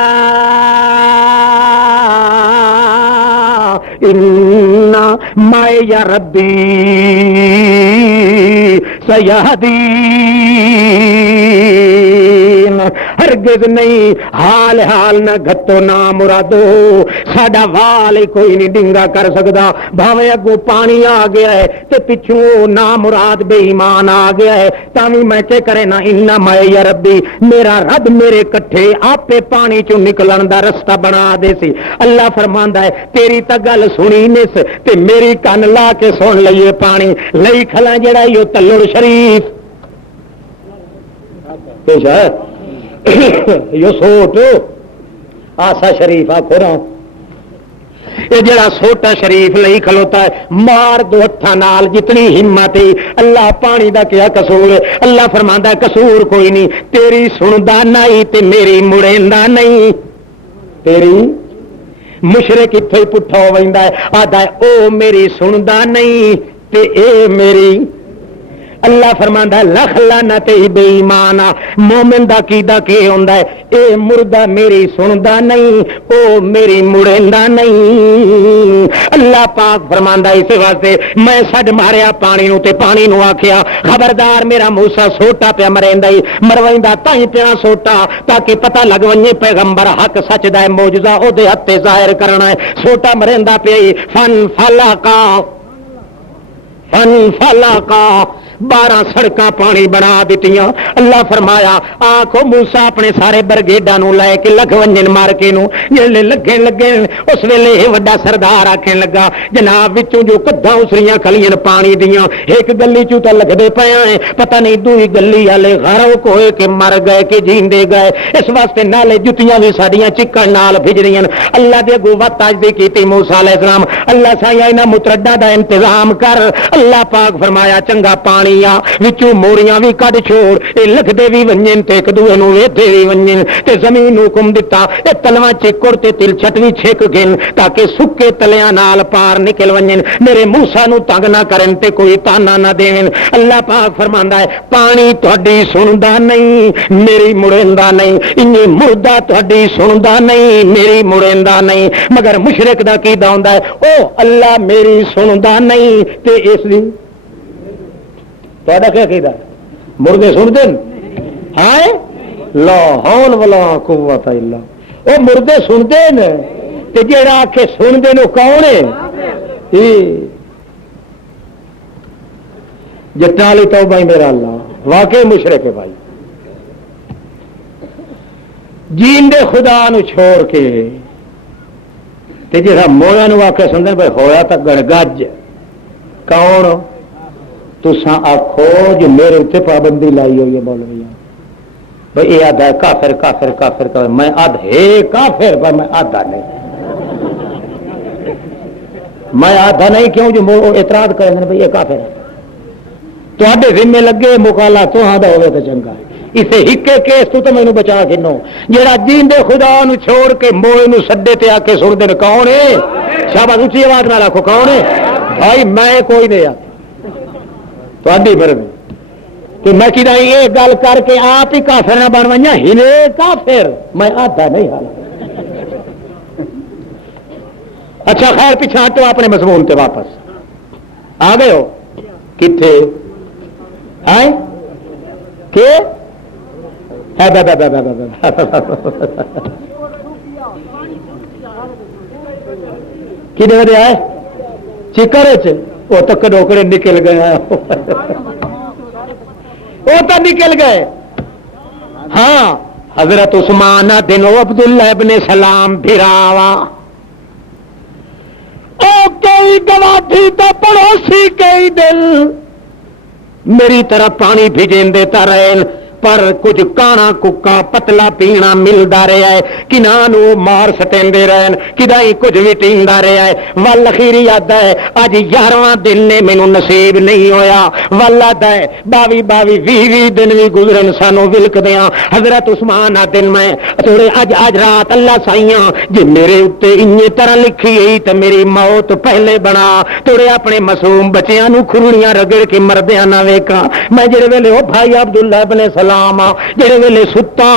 ان معی ربی سیہدین. ہرگز نہیں حال حال نہ گھتو نہ مرادو ساڈا وال کوئی نہیں ڈنگا کر سکتا. بھاویں اگوں پانی آ گیا ہے تے پچھوں نہ مراد بے ایمان آ گیا ہے تاوی میں کہ کرے نا ان معی ربی میرا رب میرے کٹھے آپے پانی چوں نکلن دا رستہ بنا دے سی. اللہ فرماندا ہے تیری تا گل سنی نس تے میری کن لا کے سن لئیے پانی لئی کھلا جڑا یو تلڑ شریف یو سوٹ آسا شریف آخو نا یہ جڑا سوٹا شریف لئی کھلوتا ہے مار دو ہتھاں نال جتنی ہمت ہے. اللہ پانی دا کیا قصور ہے؟ اللہ فرماندا ہے قصور کوئی نہیں تیری سندا نہیں تے میری مڑیندا نہیں. تیری مشرک اتھے ہی پٹھا ہو ویندا ہے آدا ہے او میری سندا نہیں تے اے میری. اللہ فرماندا ہے لکھ لعنت بے ایمان مومن دا کیدا کی ہوندا ہے اے مردہ میری سندا نہیں او میری مڑیندا نہیں. اللہ پاک فرماندا ہے اس واسطے میں سڈ ماریا پانی نو تے پانی نو آکھیا خبردار میرا موسیٰ سوٹا پیا مریندا ہی مرویندا تائیں پیا سوٹا تاکہ پتہ لگ ونجے پیغمبر حق سچ دا ہے معجزہ او دے ہتھ ظاہر کرنا ہے. سوٹا مریندا پیا فن فلاقا 12 سڑکاں پانی بنا دیتیاں. اللہ فرمایا آکھو موسیٰ اپنے سارے برگیڈاں نو لے کے لگ ونجن مار کے نو جلے لگے اس ویلے یہ وڈا سردار آکھن لگا جناب وچوں جو کداں اسریاں کھلیاں پانی دیاں ایک گلی چوں تے لگدے پیا ہیں پتہ نہیں دوئی گلی والے غرق ہوئے کہ مر گئے کہ جیندے گئے. اس واسطے نالے جتیاں بھی ساڈیاں چکن نال بھجڑیاں. اللہ دے اگوں وت اج دی کیتی موسیٰ علیہ السلام اللہ سایہ انہاں مترڈا دا انتظام کر. اللہ پاک فرمایا چنگا پانی وچوں موریاں بھی کڈ چھوڑ اے لکھدے بھی ونجن تے ایک دوے نوں ویدھے بھی ونجن تے زمین نوں حکم دتا اے تلواں چکڑ تے تل چھٹ بھی چھک گن تاکہ سکے تلیاں نال پار نکل ونجن میرے موسیٰ نوں تنگ نہ کرن تے کوئی تانا نہ دین. اللہ پاک فرماندا ہے پانی تہاڈی سندا نہیں میری مڑیندا نہیں انہی مردہ تہاڈی سندا نہیں میری مڑیندا نہیں. مگر مشرک دا کیدا ہوندا ہے او اللہ میری سندا نہیں تے اس دی کیا کہتا مردے سنتے ہائے لا حول ولا قوت الا وہ مردے سنتے ہیں جڑا آ کے سنتے ہیں کون ہے جٹا والی تو بھائی میرا اللہ واقعی مشرک ہے بھائی. جیندے خدا نو چھوڑ کے جا مویا نو آ کے سنتے بھائی ہویا تو گڑگج کون تساں آخو جو میرے اتنے پابندی لائی ہوئی ہے مولوی بھائی یہ آدھا ہے کافر کافر کافر کافر میں آدھ ہے کافر پر میں آدھا نہیں میں آدھا نہیں کیوں جو اعتراض کریں بھائی یہ کافر ہے تو ذمے لگے مکالا تو آدھا ہوئے تو چنگا ہے. اسے ہکے کیس تو مینو بچا کنو جہاں جیندے خدا نو چھوڑ کے موئے نو سڈے تے آ کے سن دے کون ہے. شاباش اچھی آواز نہ رکھو کون ہے بھائی میں کوئی نہیں آتا کہ میں کہ یہ گل کر کے آپ ہی کافر نہ بن وجہ ہلے کافر میں آدھا نہیں حال. اچھا خیر پیچھا ہٹو اپنے مضمون تے واپس آ گئے ہو کتنے آئے کہ کتنے بجے آئے چکر وہ تو کڈوکڑے نکل گئے وہ تو نکل گئے. ہاں حضرت عثمان دن عبداللہ ابن سلام بھراوا او کئی گواٹھی تو پڑوسی کئی دل میری طرف پانی بھیجیں دیتا رہے پر کچھ کانا ککا پتلا پینا ملتا رہا ہے، کناں نو مار سٹیندے رہن، کدائی کچھ بھی ٹیندا رہا ہے۔ ول اخیری یاد ہے اج 11واں دن نے مینوں نصیب نہیں ہویا، ول آدا ہے 22 20 دن بھی گزرن سانو ولکدیاں۔ حضرت عثمان آ دن میں تھوڑے اج رات اللہ سائیاں جے میرے اوتے انہی طرح لکھی ہے تے میری موت پہلے بنا، تھوڑے اپنے معصوم بچیاں نو کھرڑیاں رگڑ کے مردیاں نہ ویکھاں۔ میں جڑے ویلے او بھائی عبداللہ ابن سلام جڑے ویلے ستا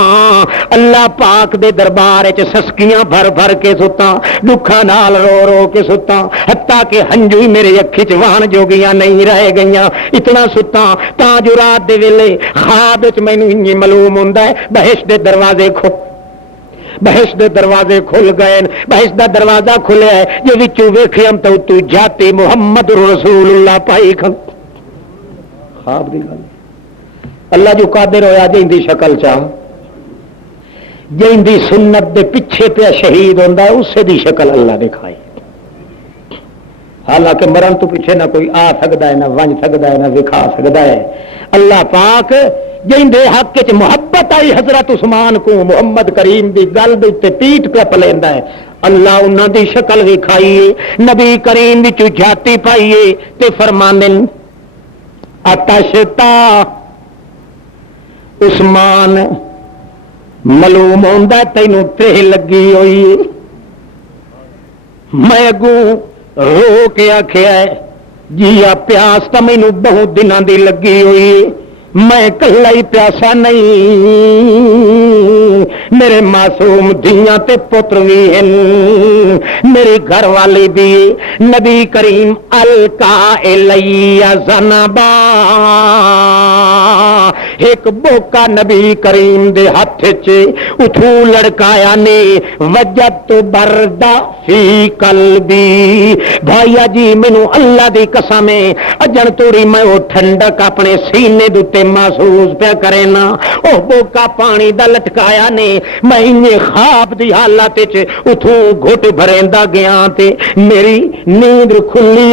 اللہ پاک دے دربار وچ سسکیاں بھر بھر کے ستا، دکھاں نال رو رو کے ستا، حتیٰ کہ ہنجو ہی میرے اکھی چ وہن جوگیاں نہیں رہ گئیاں، اتنا ستا تاں جو رات دے ویلے خواب وچ مینوں انج معلوم ہوندا ہے بہشت دے دروازے بہشت دے دروازے کھل گئے، بہشت دا دروازہ کھلیا ہے جو وچوں ویکھیاں تو جاتی محمد رسول اللہ پائی کھن۔ خواب دی گل اللہ جو قادر ہویا جیندی شکل چاہ جیندی سنت دے پیچھے پہ شہید ہوندا ہے اسے دی شکل اللہ دکھائی۔ حالانکہ مرن تو پیچھے نہ کوئی آ سکتا ہے، نہ ون سکتا ہے، نہ وکھا سکتا ہے۔ اللہ پاک جیندے حق وچ محبت آئی حضرت عثمان کو محمد کریم دی گل دے تے پیٹ پہ پلیندا ہے، اللہ انہاں دی شکل وکھائیے، نبی کریم وچوں جاتی پائیے تے فرماندے آتشتا عثمان معلوم ہوندا تینوں تہ لگی ہوئی، میں اگوں رو کے آخیا ہے جی آ پیاس تو مینوں بہت دنوں دی لگی ہوئی، میں کلا ہی پیاسا نہیں، میرے معصوم دھیاں تے پتر بھی ہیں، میری گھر والی بھی۔ نبی کریم القا الی ذنبا ایک بوکا نبی کریم دے ہاتھ چ اتھو لڑکایا نے وجدت بردا فی قلبی، بھائیا جی مینوں اللہ دی قسم ہے اجن توڑی میں وہ ٹھنڈک اپنے سینے دے محسوس پیا کرے نا، او بوکا پانی دا لٹکایا نے میں انہیں خواب دی حالت چ اتھو گھٹ بھریندا گیا تے میری نیند کھلی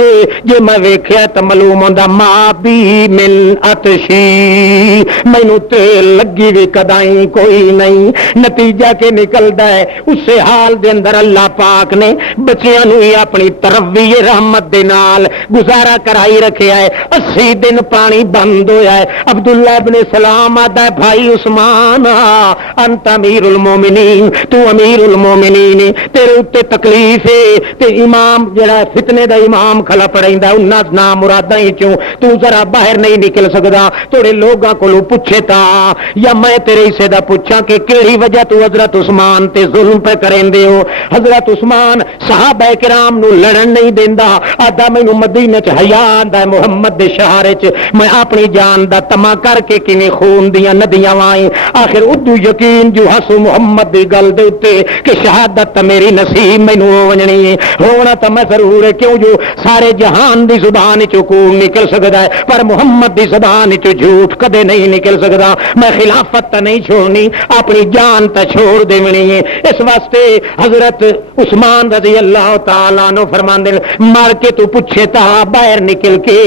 جے میں ویکھیا تے معلوم ہوندا ماں بھی من عطشی، مینوں تے لگی بھی کدائیں کوئی نہیں۔ نتیجہ کے نکلدا ہے اسے حال دے اندر اللہ پاک نے بچیاں نو ہی اپنی تروی رحمت دے نال گزارا کرائی رکھیا ہے، 80 دن پانی بند ہویا ہے۔ عبداللہ ابن سلام آتا ہے بھائی عثمان انت امیر المومنین، تو امیر المومنین تیرے اتنے تکلیف ہے تے امام جڑا فتنے دا امام کھلا پڑیندا انہاں نام مراداں چوں تو ذرا باہر نہیں نکل سکدا، تھوڑے لوگاں کولوں پوچھے تا یا میں تیرے حصے دا پوچھاں کہ کیڑی وجہ تو حضرت عثمان تے ظلم پہ کریندے ہو؟ حضرت عثمان صحابہ کرام نو لڑن نہیں دیندا، آدا مینوں مدینے چ حیا آندا ہے محمد دے شہر چ میں اپنی جان دا تما کر کے کیویں خون دیاں ندیاں وائیں، آخر ادو یقین جو ہسو محمد دی گل دے تے کہ شہادت میری نصیب مینوں ونجنی ہے، ہونا تو میں ضرور ہے کیوں جو سارے جہان دی زبان چوں کوڑ نکل سکدا ہے پر محمد دی زبان چوں جھوٹ کدے نہیں نکل سکدا۔ میں خلافت تا نہیں چھوڑنی، اپنی جان تا چھوڑ دینی ہے۔ اس واسطے حضرت عثمان رضی اللہ تعالی عنہ فرماندے مر کے تو پوچھے تا باہر نکل کے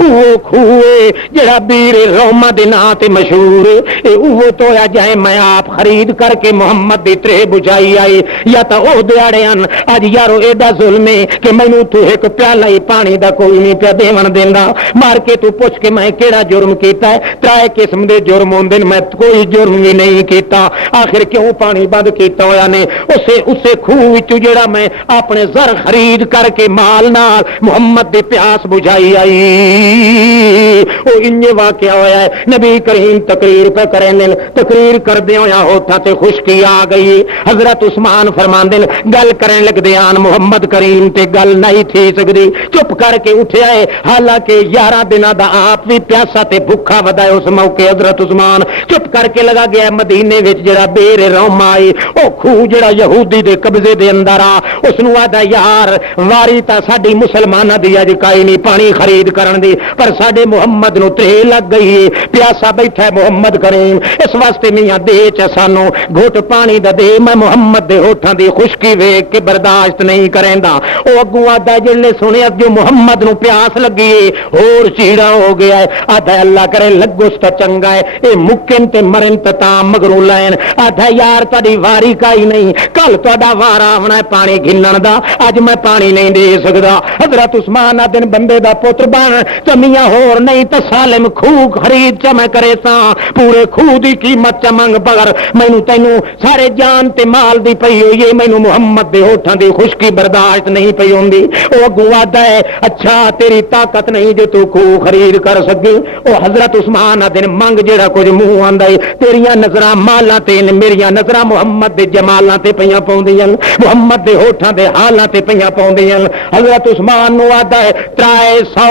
وہ کھوئے جڑا بیر روما دے نام تے مشہور وہ تو آ جائے میں آپ خرید کر کے محمد دی ترے بجائی آئی، یا تا او دیاڑے ان اج یارو ایڈا ظلم ہے کہ مینوں تو ایک پیالہ ہی پانی دا کوئی نہیں پیا دیون دیندا، مار کے تو پوچھ کے میں کیڑا جرم کیتا ہے؟ ترائے قسم دے جرم ہوندے میں کوئی جرم بھی نہیں کیتا، آخر کیوں پانی بند کیتا ہویا نے؟ اسے کھوہ وچوں جڑا میں اپنے زر خرید کر کے مال نال محمد دی پیاس بجائی آئی، او انجے واقعہ ہویا ہے۔ نبی کریم تقریر پہ کریں تقریر کردے ہویا ہوتا تے خشکی آ گئی، حضرت عثمان فرماندے گل کرن لگ دیان محمد کریم تے گل نہیں تھی سکدی، چپ کر کے اٹھیا ہے، حالانکہ 11 دنوں دا آپ بھی پیاسا تے بھوکا ودا ہے۔ اس موقع حضرت عثمان چپ کر کے لگا گیا مدینے وچ جڑا بیر روما آئی او خوہ جڑا یہودی دے قبضے دے اندر آ، اس نو آدا یار واری تا ساڈی مسلماناں دی اج کائی نہیں پانی خرید کرن دی، پر ساڈے محمد محمد نو ترے لگ گئی ہے، پیاسا بیٹھا ہے محمد کریم، اس واسطے میاں دے چ سانو گھٹ پانی دا دے، میں محمد دے ہوٹھاں دی خشکی ویکھ کے برداشت نہیں کریندا۔ او اگوں آدا جلے سنیا جو محمد نو پیاس لگی ہے ہور چیڑا ہو گیا ہے، آدھا اللہ کرے لگوس تا چنگا ہے، اے مکن تے مرن تا مگروں لین، آدھا یار تہاڈی واری کائی نہیں، کل تہاڈا وارا آونا ہے پانی گھنن دا، اج میں پانی نہیں دے سکدا۔ حضرت عثمان دن بندے دا پتر بن چمیاں ہور نہیں تے سالم خوہ خرید چ میں کرے سا، پورے خوہ دی قیمت چ منگ بغیر مینوں تینوں سارے جان تے مال دی پئی ہوئی ہے، مینوں محمد دے ہوٹھاں دی خشکی برداشت نہیں پئی ہوندی۔ او اگوں آدا ہے اچھا تیری طاقت نہیں جو تو خوہ خرید کر سکے، او حضرت عثمان دن منگ جڑا کچھ منہ آندا ہے، تیریاں نظراں مالاں تے میریاں نظراں محمد دے جمالاں تے پیاں پاوندیاں، محمد دے ہوٹھاں دے حالاں تے پیاں پاوندیاں۔ حضرت عثمان نو آدا ہے 300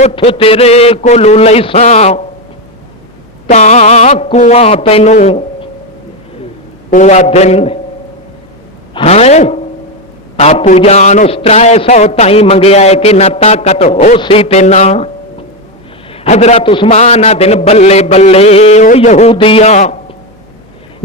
اٹھ تیرے کولو لیساں تا کنواں تینوں، او دن ہاں آپو جان اس 300 تائیں منگیا ہے کہ نہ طاقت ہو سی تے نہ۔ حضرت عثمان دن بلے بلے او یہودیا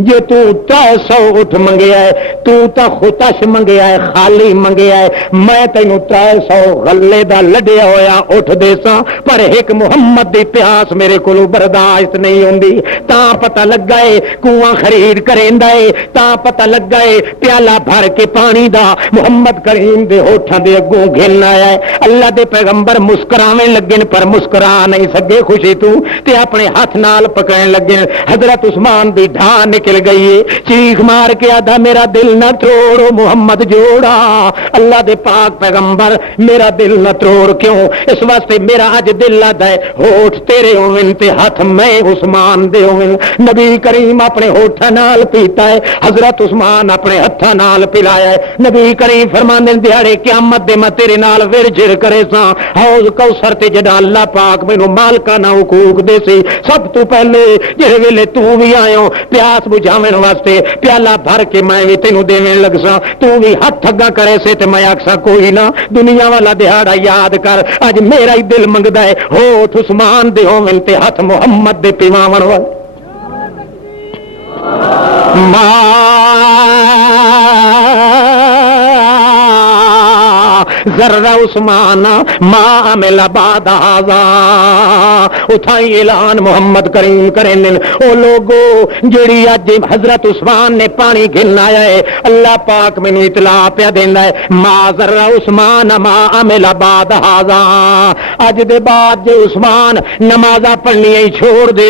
جے تو 300 اٹھ منگیا ہے، تو تا خطش منگیا ہے، خالی منگیا ہے، میں تینوں 300 غلے دا لڈیا ہویا اٹھ دے سا، پر ایک محمد دی پیاس میرے کولو برداشت نہیں ہوندی۔ تاں پتہ لگا ہے کنواں خرید کریندا ہے، تاں پتہ لگا ہے پیالہ بھر کے پانی دا محمد کریم دے ہوٹھاں دے اگوں گھن آیا ہے۔ اللہ دے پیغمبر مسکراویں لگن پر مسکرا نہیں سکے خوشی تو تے اپنے ہاتھ نال پکڑن لگے۔ حضرت عثمان دی ڈھا نکل گئی ہے، چیخ مار کے آدھا میرا دل نہ توڑو محمد جوڑا، اللہ دے پاک پیغمبر میرا دل نہ توڑ، کیوں اس واسطے میرا اج دل آدا ہے ہوٹھ تیرے ہوون تے ہاتھ میں عثمان دے ہوون۔ نبی کریم اپنے ہوٹھاں نال پیتا ہے، حضرت عثمان اپنے ہتھاں نال پلایا ہے۔ نبی کریم فرماندے دیہاڑے قیامت دے میں تیرے نال ورجر کرے سا، حوض کوثر تے جڑا اللہ پاک مینوں مالکانہ حقوق دے سی، سب تو پہلے جڑے ویلے تو بھی آئے پیاس بجھاون واسطے پیالہ بھر کے میں بھی تینوں دیویں لگ سا، تو بھی ہاتھ اگا کرے سے تے میں آکھسا کوئی نہ دنیا والا دہاڑا یاد کر، اج میرا ہی دل منگدا ہے ہوٹھ عثمان دے ہوون تے ہاتھ محمد دے پیواون والے۔ ذرہ عثمان ما عمل بعد هذا، اتھائی اعلان محمد کریم کریں او لوگو جڑی اج حضرت عثمان نے پانی گھن آیا ہے، اللہ پاک مینوں اطلاع پیا دیندا ہے ما ذرہ عثمان ما عمل بعد هذا، اج دے بعد جے عثمان نمازاں پڑھنی ہی چھوڑ دے،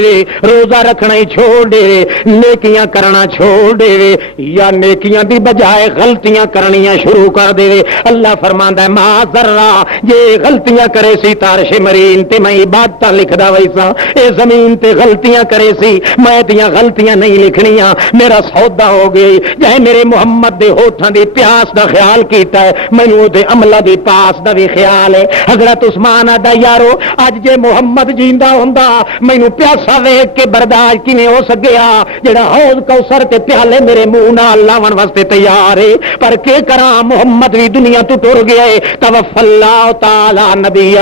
روزہ رکھنا ہی چھوڑ دے، نیکیاں کرنا چھوڑ دے، یا نیکیاں دی بجائے غلطیاں کرنیاں شروع کر دے، اللہ فرماندا ہے ما ذرہ جے غلطیاں کرے سی تارش مرین تے میں عبادتاں لکھدا ویسا، اے زمین تے غلطیاں کرے سی میں دیاں غلطیاں نہیں لکھنیاں، میرا سودا ہو گئی، جے میرے محمد دے ہوٹھاں دی پیاس دا خیال کیتا ہے مینوں او دے عملہ دی پاس دا بھی خیال ہے۔ حضرت عثمان آدا یارو اج جے محمد جیندا ہوندا مینوں پیاسا ویکھ کے برداشت کیویں ہو سکیا، جڑا حوض کوثر تے پیالے میرے منہ نال لاون واسطے تیار ہے، پر کے کراں محمد بھی دنیا تو ٹر گیا ہے۔ توفى اللہ تعالی نبیہ،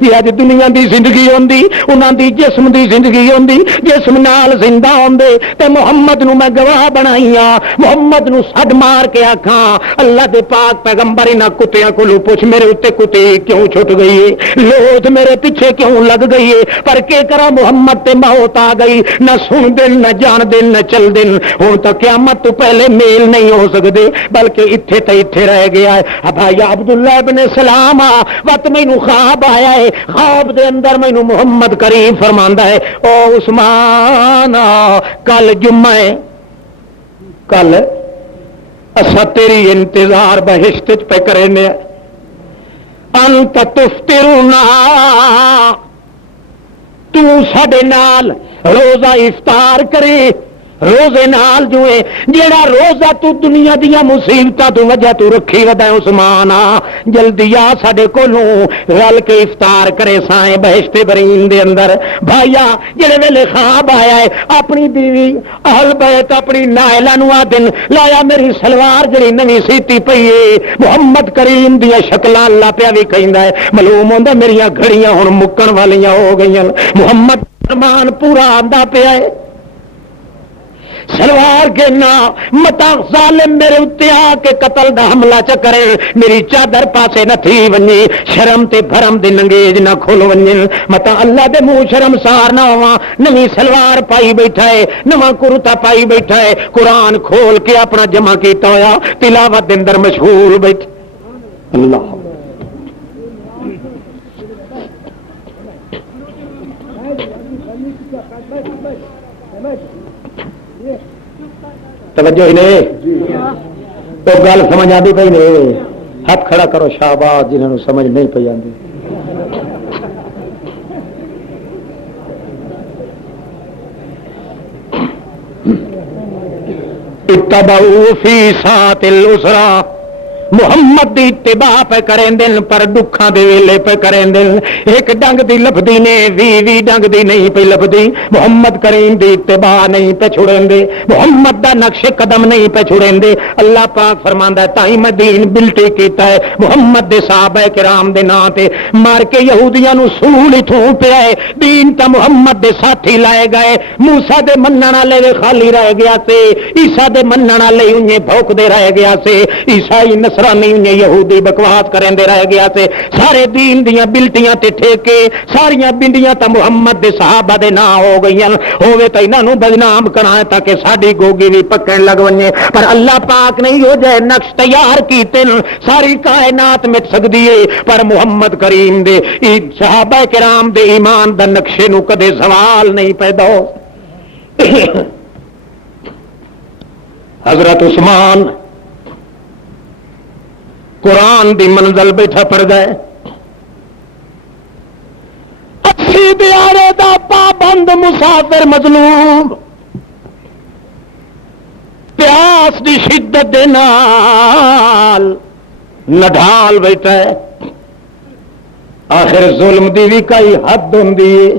یہ اج دنیا دی زندگی ہوندی انہاں دی جسم دی زندگی ہوندی، جسم نال زندہ ہوندے تے محمد نو میں گواہ بنائیاں، محمد نو سڈ مار کے آکھاں اللہ دے پاک پیغمبر انہاں کتیاں کولوں پوچھ میرے اوتے کتے کیوں چھٹ گئی ہے، لوت میرے پیچھے کیوں لگ گئی ہے، پر کے کرا محمد تے موت آ گئی، نہ سن دن نہ جان دن نہ چل دن، ہن تو قیامت تو پہلے میل نہیں ہو سکدے، بلکہ اتھے تے اتھے رہ گیا ہے۔ بھائی عبداللہ ابن سلام وقت مینوں خواب آیا ہے، خواب دے اندر مینوں محمد کریم فرماندا ہے او عثمان کل جمعہ ہے، کل اسا تیری انتظار بہشت پہ کرنے، انت تفطرنا تو ساڈے نال روزہ افطار کرے، روزے نال جو ہے جیڑا روزہ تو دنیا دیا مصیبتاں تو وجہ تو رکھی ودا عثمان جلدی آ ساڈے کولوں رل کے افطار کرے سائیں بہشت برین دے اندر بھائیا جڑے ویلے خواب آیا ہے اپنی بیوی اہل بیت اپنی نائلہ نو دن لایا میری سلوار جڑی نویں سیتی پئی ہے محمد کریم دی شکلاں اللہ پیا وی کہندا ہے معلوم ہوندا میریاں گھڑیاں ہن مکن والیاں ہو گئیاں محمد فرمان پورا آندا پیا ہے سلوار کے نا متا ظالم میرے اتنے آ کے قتل دا حملہ چ کرے میری چادر پاسے نہ تھی ونجی شرم تے بھرم دے ننگیج نہ کھول ونجن متا اللہ دے منہ شرم سار نہ ہوا نویں سلوار پائی بیٹھا ہے نواں کرتا پائی بیٹھا ہے قرآن کھول کے اپنا جمع کیتا ہویا تلاوت دے اندر مشغول بیٹھا اللہ توجہ ہی نہیں تو گل سمجھ آتی پی نہیں ہاتھ کھڑا کرو شاباش جنہوں نے سمجھ نہیں پی آتی اتبعوا فی ساعۃ العسرا محمد دی اتباع پہ کریں دن پر دکھاں دے ویلے پہ کریں دن ایک ڈنگ دی لفظی نے وی ڈنگ دی نہیں پہ لفظی محمد کریم دی اتباع نہیں پہ چھڑیں دے محمد دا نقش قدم نہیں پہ چھڑیں دے اللہ پاک فرماندا ہے تائیں میں دین بلٹی کیتا ہے محمد دے صحابہ کرام دے نام تے مار کے یہودیاں نو سول تھوں پیا ہے دین تا محمد دے ساتھی لائے گئے موسیٰ دے منن والے دے خالی رہ گیا سے عیسیٰ دے منن والے انہیں بھوک دے رہ گیا سے عیسائی نصرانی انہیں یہودی بکواس کریں دے رہ گیا سے سارے دین دیاں بلٹیاں تے ٹھیکے ساریاں بنڈیاں تا محمد دے صحابہ دے نا ہو گئیاں ہووے تے انہاں نو بدنام کرائیں تاکہ ساڈی گوگی بھی پکڑن لگ ونجے پر اللہ پاک نے ہو جائے نقش تیار کیتے ساری کائنات مٹ سکدی ہے پر محمد کریم دے صحابہ کرام دے ایمان دا نقشے نو کدے سوال نہیں پیدا ہو حضرت عثمان قرآن دی منزل بیٹھا پڑ گئے 80 دیارے دا پابند مسافر مظلوم پیاس دی شدت دے نال نڈھال بیٹھا ہے آخر ظلم دی بھی کئی حد ہوندی ہے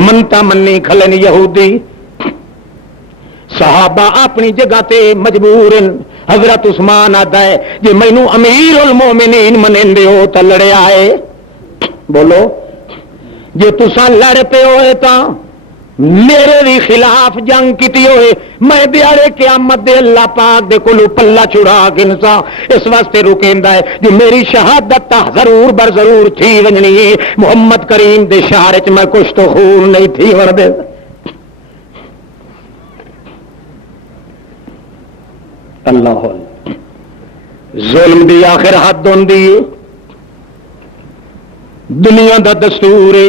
منتا منی کھلن یہودی صحابہ اپنی جگہ تے مجبور حضرت عثمان آتا ہے جی مینو امیر المومنین منیندے ہو تو لڑے آئے بولو جی تسا لڑ پے ہوئے تا میرے بھی خلاف جنگ کیتی ہوئے میں دیارے قیامت دے اللہ پاک دے کولو پلہ چھڑا گنسا اس واسطے رکیندا ہے جو میری شہادت تا ضرور بر ضرور تھی ونجنی ہے محمد کریم دے شہر چ میں کچھ تو خون نہیں تھی ون دے اللہ ظلم دی آخر حد ہوندی ہے دنیا دا دستور ہے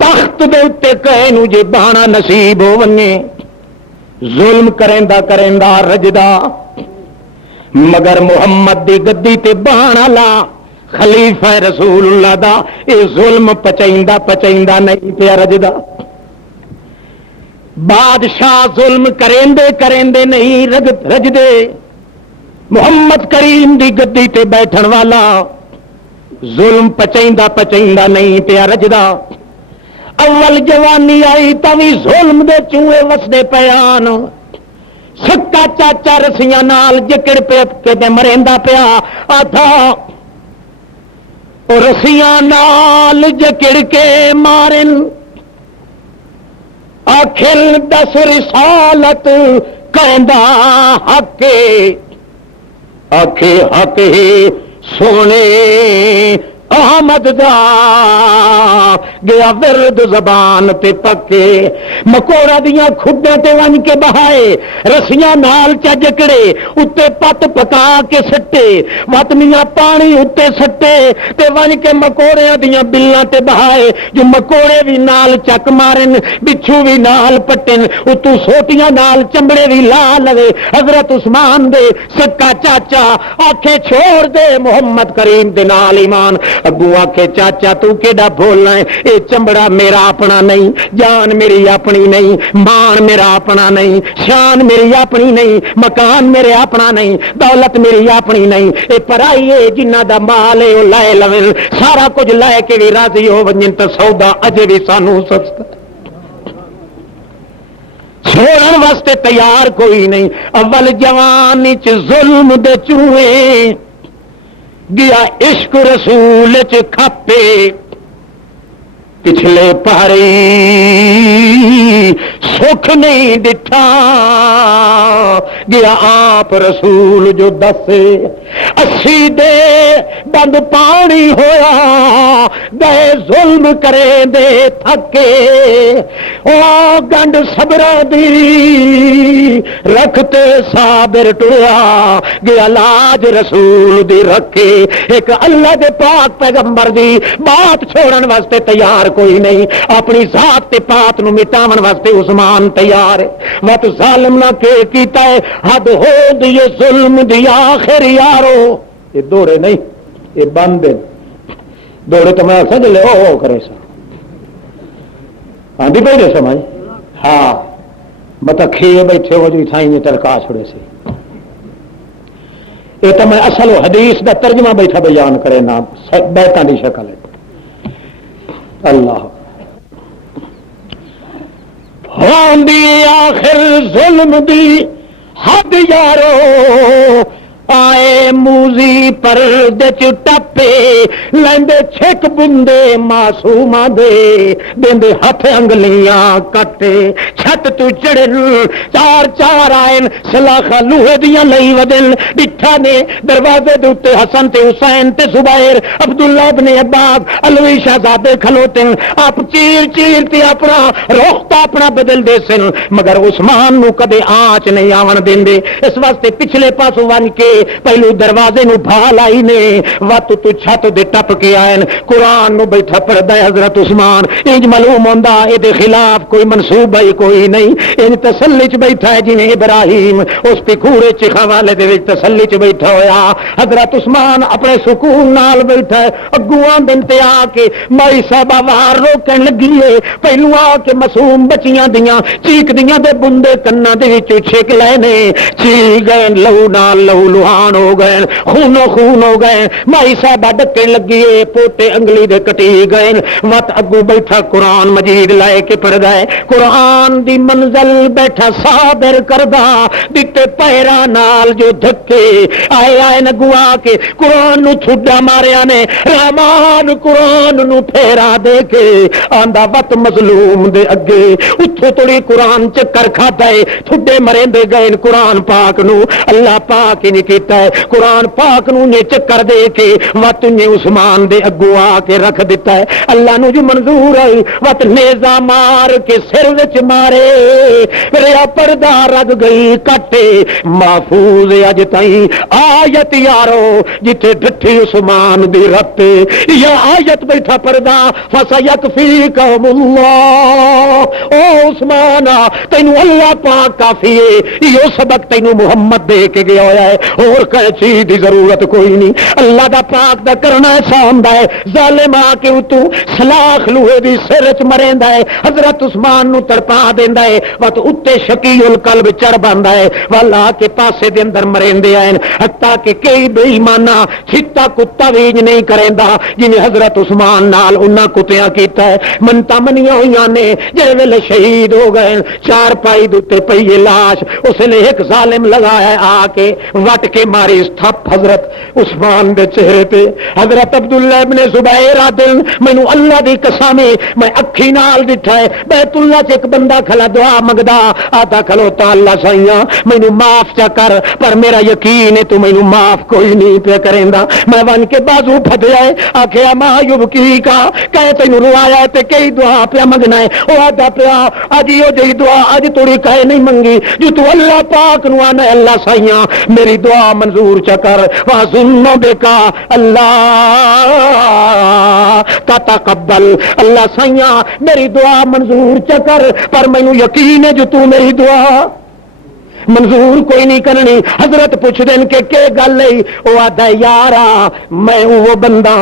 تخت دے اتے کہے نو جے بہانا نصیب ہو ونجے ظلم کریندا رجدا مگر محمد دی گدی تے بہانا لا خلیفہ رسول اللہ دا اے ظلم پچیندا نہیں پیا رجدا بادشاہ ظلم کریندے نہیں رجدے محمد کریم دی گدی تے بیٹھن والا ظلم پچیندا نہیں پیا رجدا اول جوانی آئی تاوی ظلم دے چوہے وسدے پیان سکا چاچا رسیاں نال جکڑ پہ مریندا پیا آتھا رسیاں نال جکڑ کے مارن آخر دس رسالت کہندا حق آخے حق سونے احمد دا گیا ورد زبان تے پکے مکوڑا دیاں کھڈیاں تے ون کے بہائے رسیاں نال چا جکڑے اتے پت پکا کے سٹے وطنیاں پانی اتے سٹے تے ون کے مکوڑیاں دیاں بلاں تے بہائے جو مکوڑے بھی نال چک مارن بچھو بھی نال پٹن اتو سوٹیاں نال چمڑے بھی لا لوے حضرت عثمان دے سکا چاچا آکھے چھوڑ دے محمد کریم دے نال ایمان اگوں آکھے چاچا تو کیڑا بولنا ہے، اے چمڑا میرا اپنا نہیں، جان میری اپنی نہیں، مان میرا اپنا نہیں، شان میری اپنی نہیں، مکان میرے اپنا نہیں، دولت میری اپنی نہیں، اے پرائی ہے جنہ دا مال ہے وہ لے لویں، سارا کچھ لے کے بھی راضی ہو ونجن تے سودا اجے بھی سانو سستا چھوڑن واسطے تیار کوئی نہیں۔ اول جوانی چ ظلم دے چوئے گیا عشق رسول چ کھپے، پچھلے پہری سکھ نہیں ڈٹھا گیا آپ رسول جو دسے، اسی دے بند پانی ہویا گئے ظلم کرے دے تھکے، او گنڈ صبرا دی رکھتے صابر ٹریا گیا لاج رسول دی رکھے۔ ایک اللہ دے پاک پیغمبر دی بات چھوڑن واسطے تیار کوئی نہیں، اپنی ذات تے پات نو مٹاون واسطے عثمان تیار ہے۔ وقت ظالم نہ کیتا ہے حد ہو دی ظلم دی آخر یارو، یہ دوڑے نہیں یہ بند دوڑے تو میں سمجھ لے او کرے سا آدھی پہ دے سمجھ ہاں بتا کھیے بیٹھے ہو جو تھائیں ترکا چھوڑے سے، یہ تو میں اصل و حدیث دا ترجمہ بیٹھا بیان کرے نا بیتاں دی شکل ہے۔ اللہ ہوندی آخر ظلم دی حد یارو، آئے موزی پر دچ ٹپے لیندے چھک بندے معصوماں دے دیندے ہتھ انگلیاں کٹے، چھت تو چڑھن چار چار آئن سلاخا لوہے دیاں لئی ودن، ڈٹھا نے دروازے دے اوتے حسن تے حسین تے زبیر عبداللہ ابن عباس علوی شہزادے کھلوتے، آپ چیر چیر تے اپنا رخ تا اپنا بدل دے سن، مگر عثمان نو کدے آنچ نہیں آون دیندے، اس واسطے پچھلے پاسوں ون کے پہلو دروازے نو بھا لائی نے، وت تو چھت دے ٹپ کے آئے، قرآن نو بیٹھا پڑھدا ہے حضرت عثمان، انج معلوم ہوندا اے دے خلاف کوئی منصوبہ ہی کوئی نہیں، انج تسلی چ بیٹھا ہے جویں ابراہیم اس پکوڑے چکھا والے دے وچ تسلی چ بیٹھا ہویا، حضرت عثمان اپنے سکون نال بیٹھا ہے، اگواں دن تے آ کے مائی صاحبہ وار روکن لگی ہے، پہلو آ کے معصوم بچیاں دیاں چیک دیاں دے بندے کنا دے وچ چھک لے نے، چی گئے لہو نال لہو لہان ہو گئے، خونو خون ہو گئے، مائی صاحبہ ڈکے لگی پوٹے انگلی دے کٹی گئے، وت اگو بیٹھا قرآن مجید لائے کے پڑھ گئے، قرآن دی منزل بیٹھا صابر کردہ دتے پیرا نال جو دھکے آئے آئے نگوا کے قرآن نو چھڈا ماریا نے، رحمان قرآن نو پھیرا دے کے آندا وت مظلوم دے اگے اتھو توڑی قرآن چکر کھاتا ہے، تھڈے مرے دے گئے قرآن پاک نو، اللہ پاک ہی کیتا ہے، قرآن پاک نو نے چکر دے کے وت نے عثمان دے اگو آ کے رکھ دیتا ہے، اللہ نو جو منظور آئی وت نیزا مار کے سر وچ مارے، ریا پردہ رگ گئی کٹے، محفوظ اج تائیں آیت یارو جتھے ڈٹھی عثمان دی رت، یا آیت بیٹھا پردہ فسیکفیکہم اللہ، او عثمان تینو اللہ پاک کافی ہے، یہ سبق تینو محمد دے کے گیا ہوا ہے، اور کہیں چیز دی ضرورت کوئی نہیں، اللہ دا پاک دا کرنا سامدا ہے، ظالم آ کے اتو سلاخ لوہے دی سر چ مریندا ہے، حضرت عثمان نو تڑپا دیندا ہے، وت اتے شقی القلب چڑھ باندا ہے، والا کے پاسے دے اندر مریندے ہیں، حتیٰ کہ کئی بے ایمانہ چھتا کتا ویج نہیں کریندا جنہیں حضرت عثمان نال انہاں کتیاں کیتا ہے، منتا منیاں ہویاں نے، جے ویلے شہید ہو گئے، چار پائی دے پئی لاش، اس نے ایک ظالم لگایا ہے آ کے وٹ کے ماری تھپ حضرت عثمان دے چہرے پہ، حضرت عبداللہ ابن زبیر آدن مینوں اللہ دی قسم میں اکھی نال ڈٹھا ہے، بیت اللہ چ ایک بندہ کھلا دعا منگدا آتا کھلوتا، اللہ سائیاں مینوں معاف چا کر، پر میرا یقین ہے تو مینوں معاف کوئی نہیں پہ کریندا، میں ون کے بازو پھٹیا ہے، آکھیا ماں یبکی کا کہے تینوں روایا ہے تے کئی دعا پیا منگنا ہے، او آدا پیا اج یو جئی دعا اج توڑی کہے نہیں منگی جو تو اللہ پاک نو آنا اللہ سائیاں میری دعا منظور چکر وَظُنُّ بِكَ اللہ تتقبل، اللہ سائیاں میری دعا منظور چکر، پر مینوں یقین ہے جو تو میری دعا منظور کوئی نہیں کرنی۔ حضرت پوچھ دین کہ گل ہے، وہ آدھا یارا میں وہ بندہ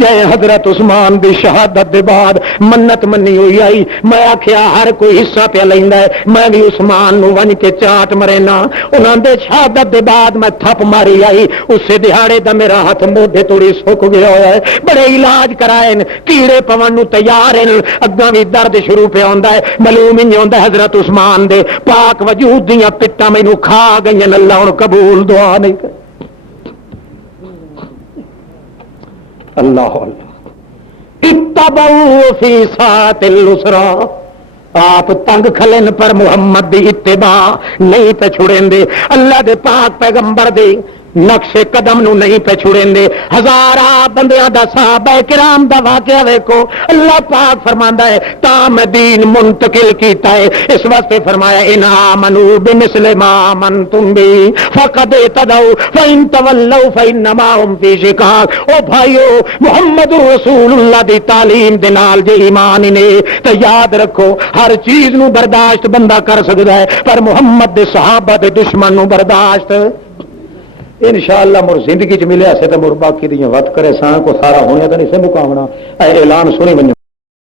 جے حضرت عثمان دی شہادت دے بعد منت منی ہوئی آئی، میں آخیا ہر کوئی حصہ پہ لیندا ہے، میں بھی عثمان نو ون کے چاٹ مرینا۔ انہاں دے شہادت دے بعد میں تھپ ماری آئی، اسے دہاڑے دا میرا ہاتھ موڈے توڑی سک گیا ہوا ہے، بڑے علاج کرائے کیڑے پون نو تیار ہیں، اگاں بھی درد شروع پہ ہوندا ہے، معلوم ہی ہوندا ہے حضرت عثمان دے پاک وجود دیاں پٹاں مینوں کھا گئیاں، اللہ ہن قبول دعا نہیں کر۔ اللہ اللہ اتبعوا فی ساعۃ العسرا، آپ تنگ کھلن پر محمد دی اتباع نہیں پہ چھڑیں دے، اللہ دے پاک پیغمبر دے نقش قدم نو نہیں پہ چھڑیں دے۔ ہزارہ بندیاں دا صحابہ کرام دا واقعہ ویکھو، اللہ پاک فرماندا ہے تا میں دین منتقل کیتا ہے، اس واسطے فرمایا ان آمنوا بمثل ما آمنتم به فقد اهتدوا فإن تولوا فإنما هم في شقاق۔ او بھائیو محمد رسول اللہ دی تعلیم دے نال جے ایمان نے تے یاد رکھو ہر چیز نو برداشت بندہ کر سکدا ہے، پر محمد دے صحابہ دے دشمن نو برداشت انشاءاللہ مر زندگی چ ملیا سے تو مر باقی دیاں وت کرے ساں کو سارا ہونے تو نہیں سے مقامنا اے اعلان سنی ونجو۔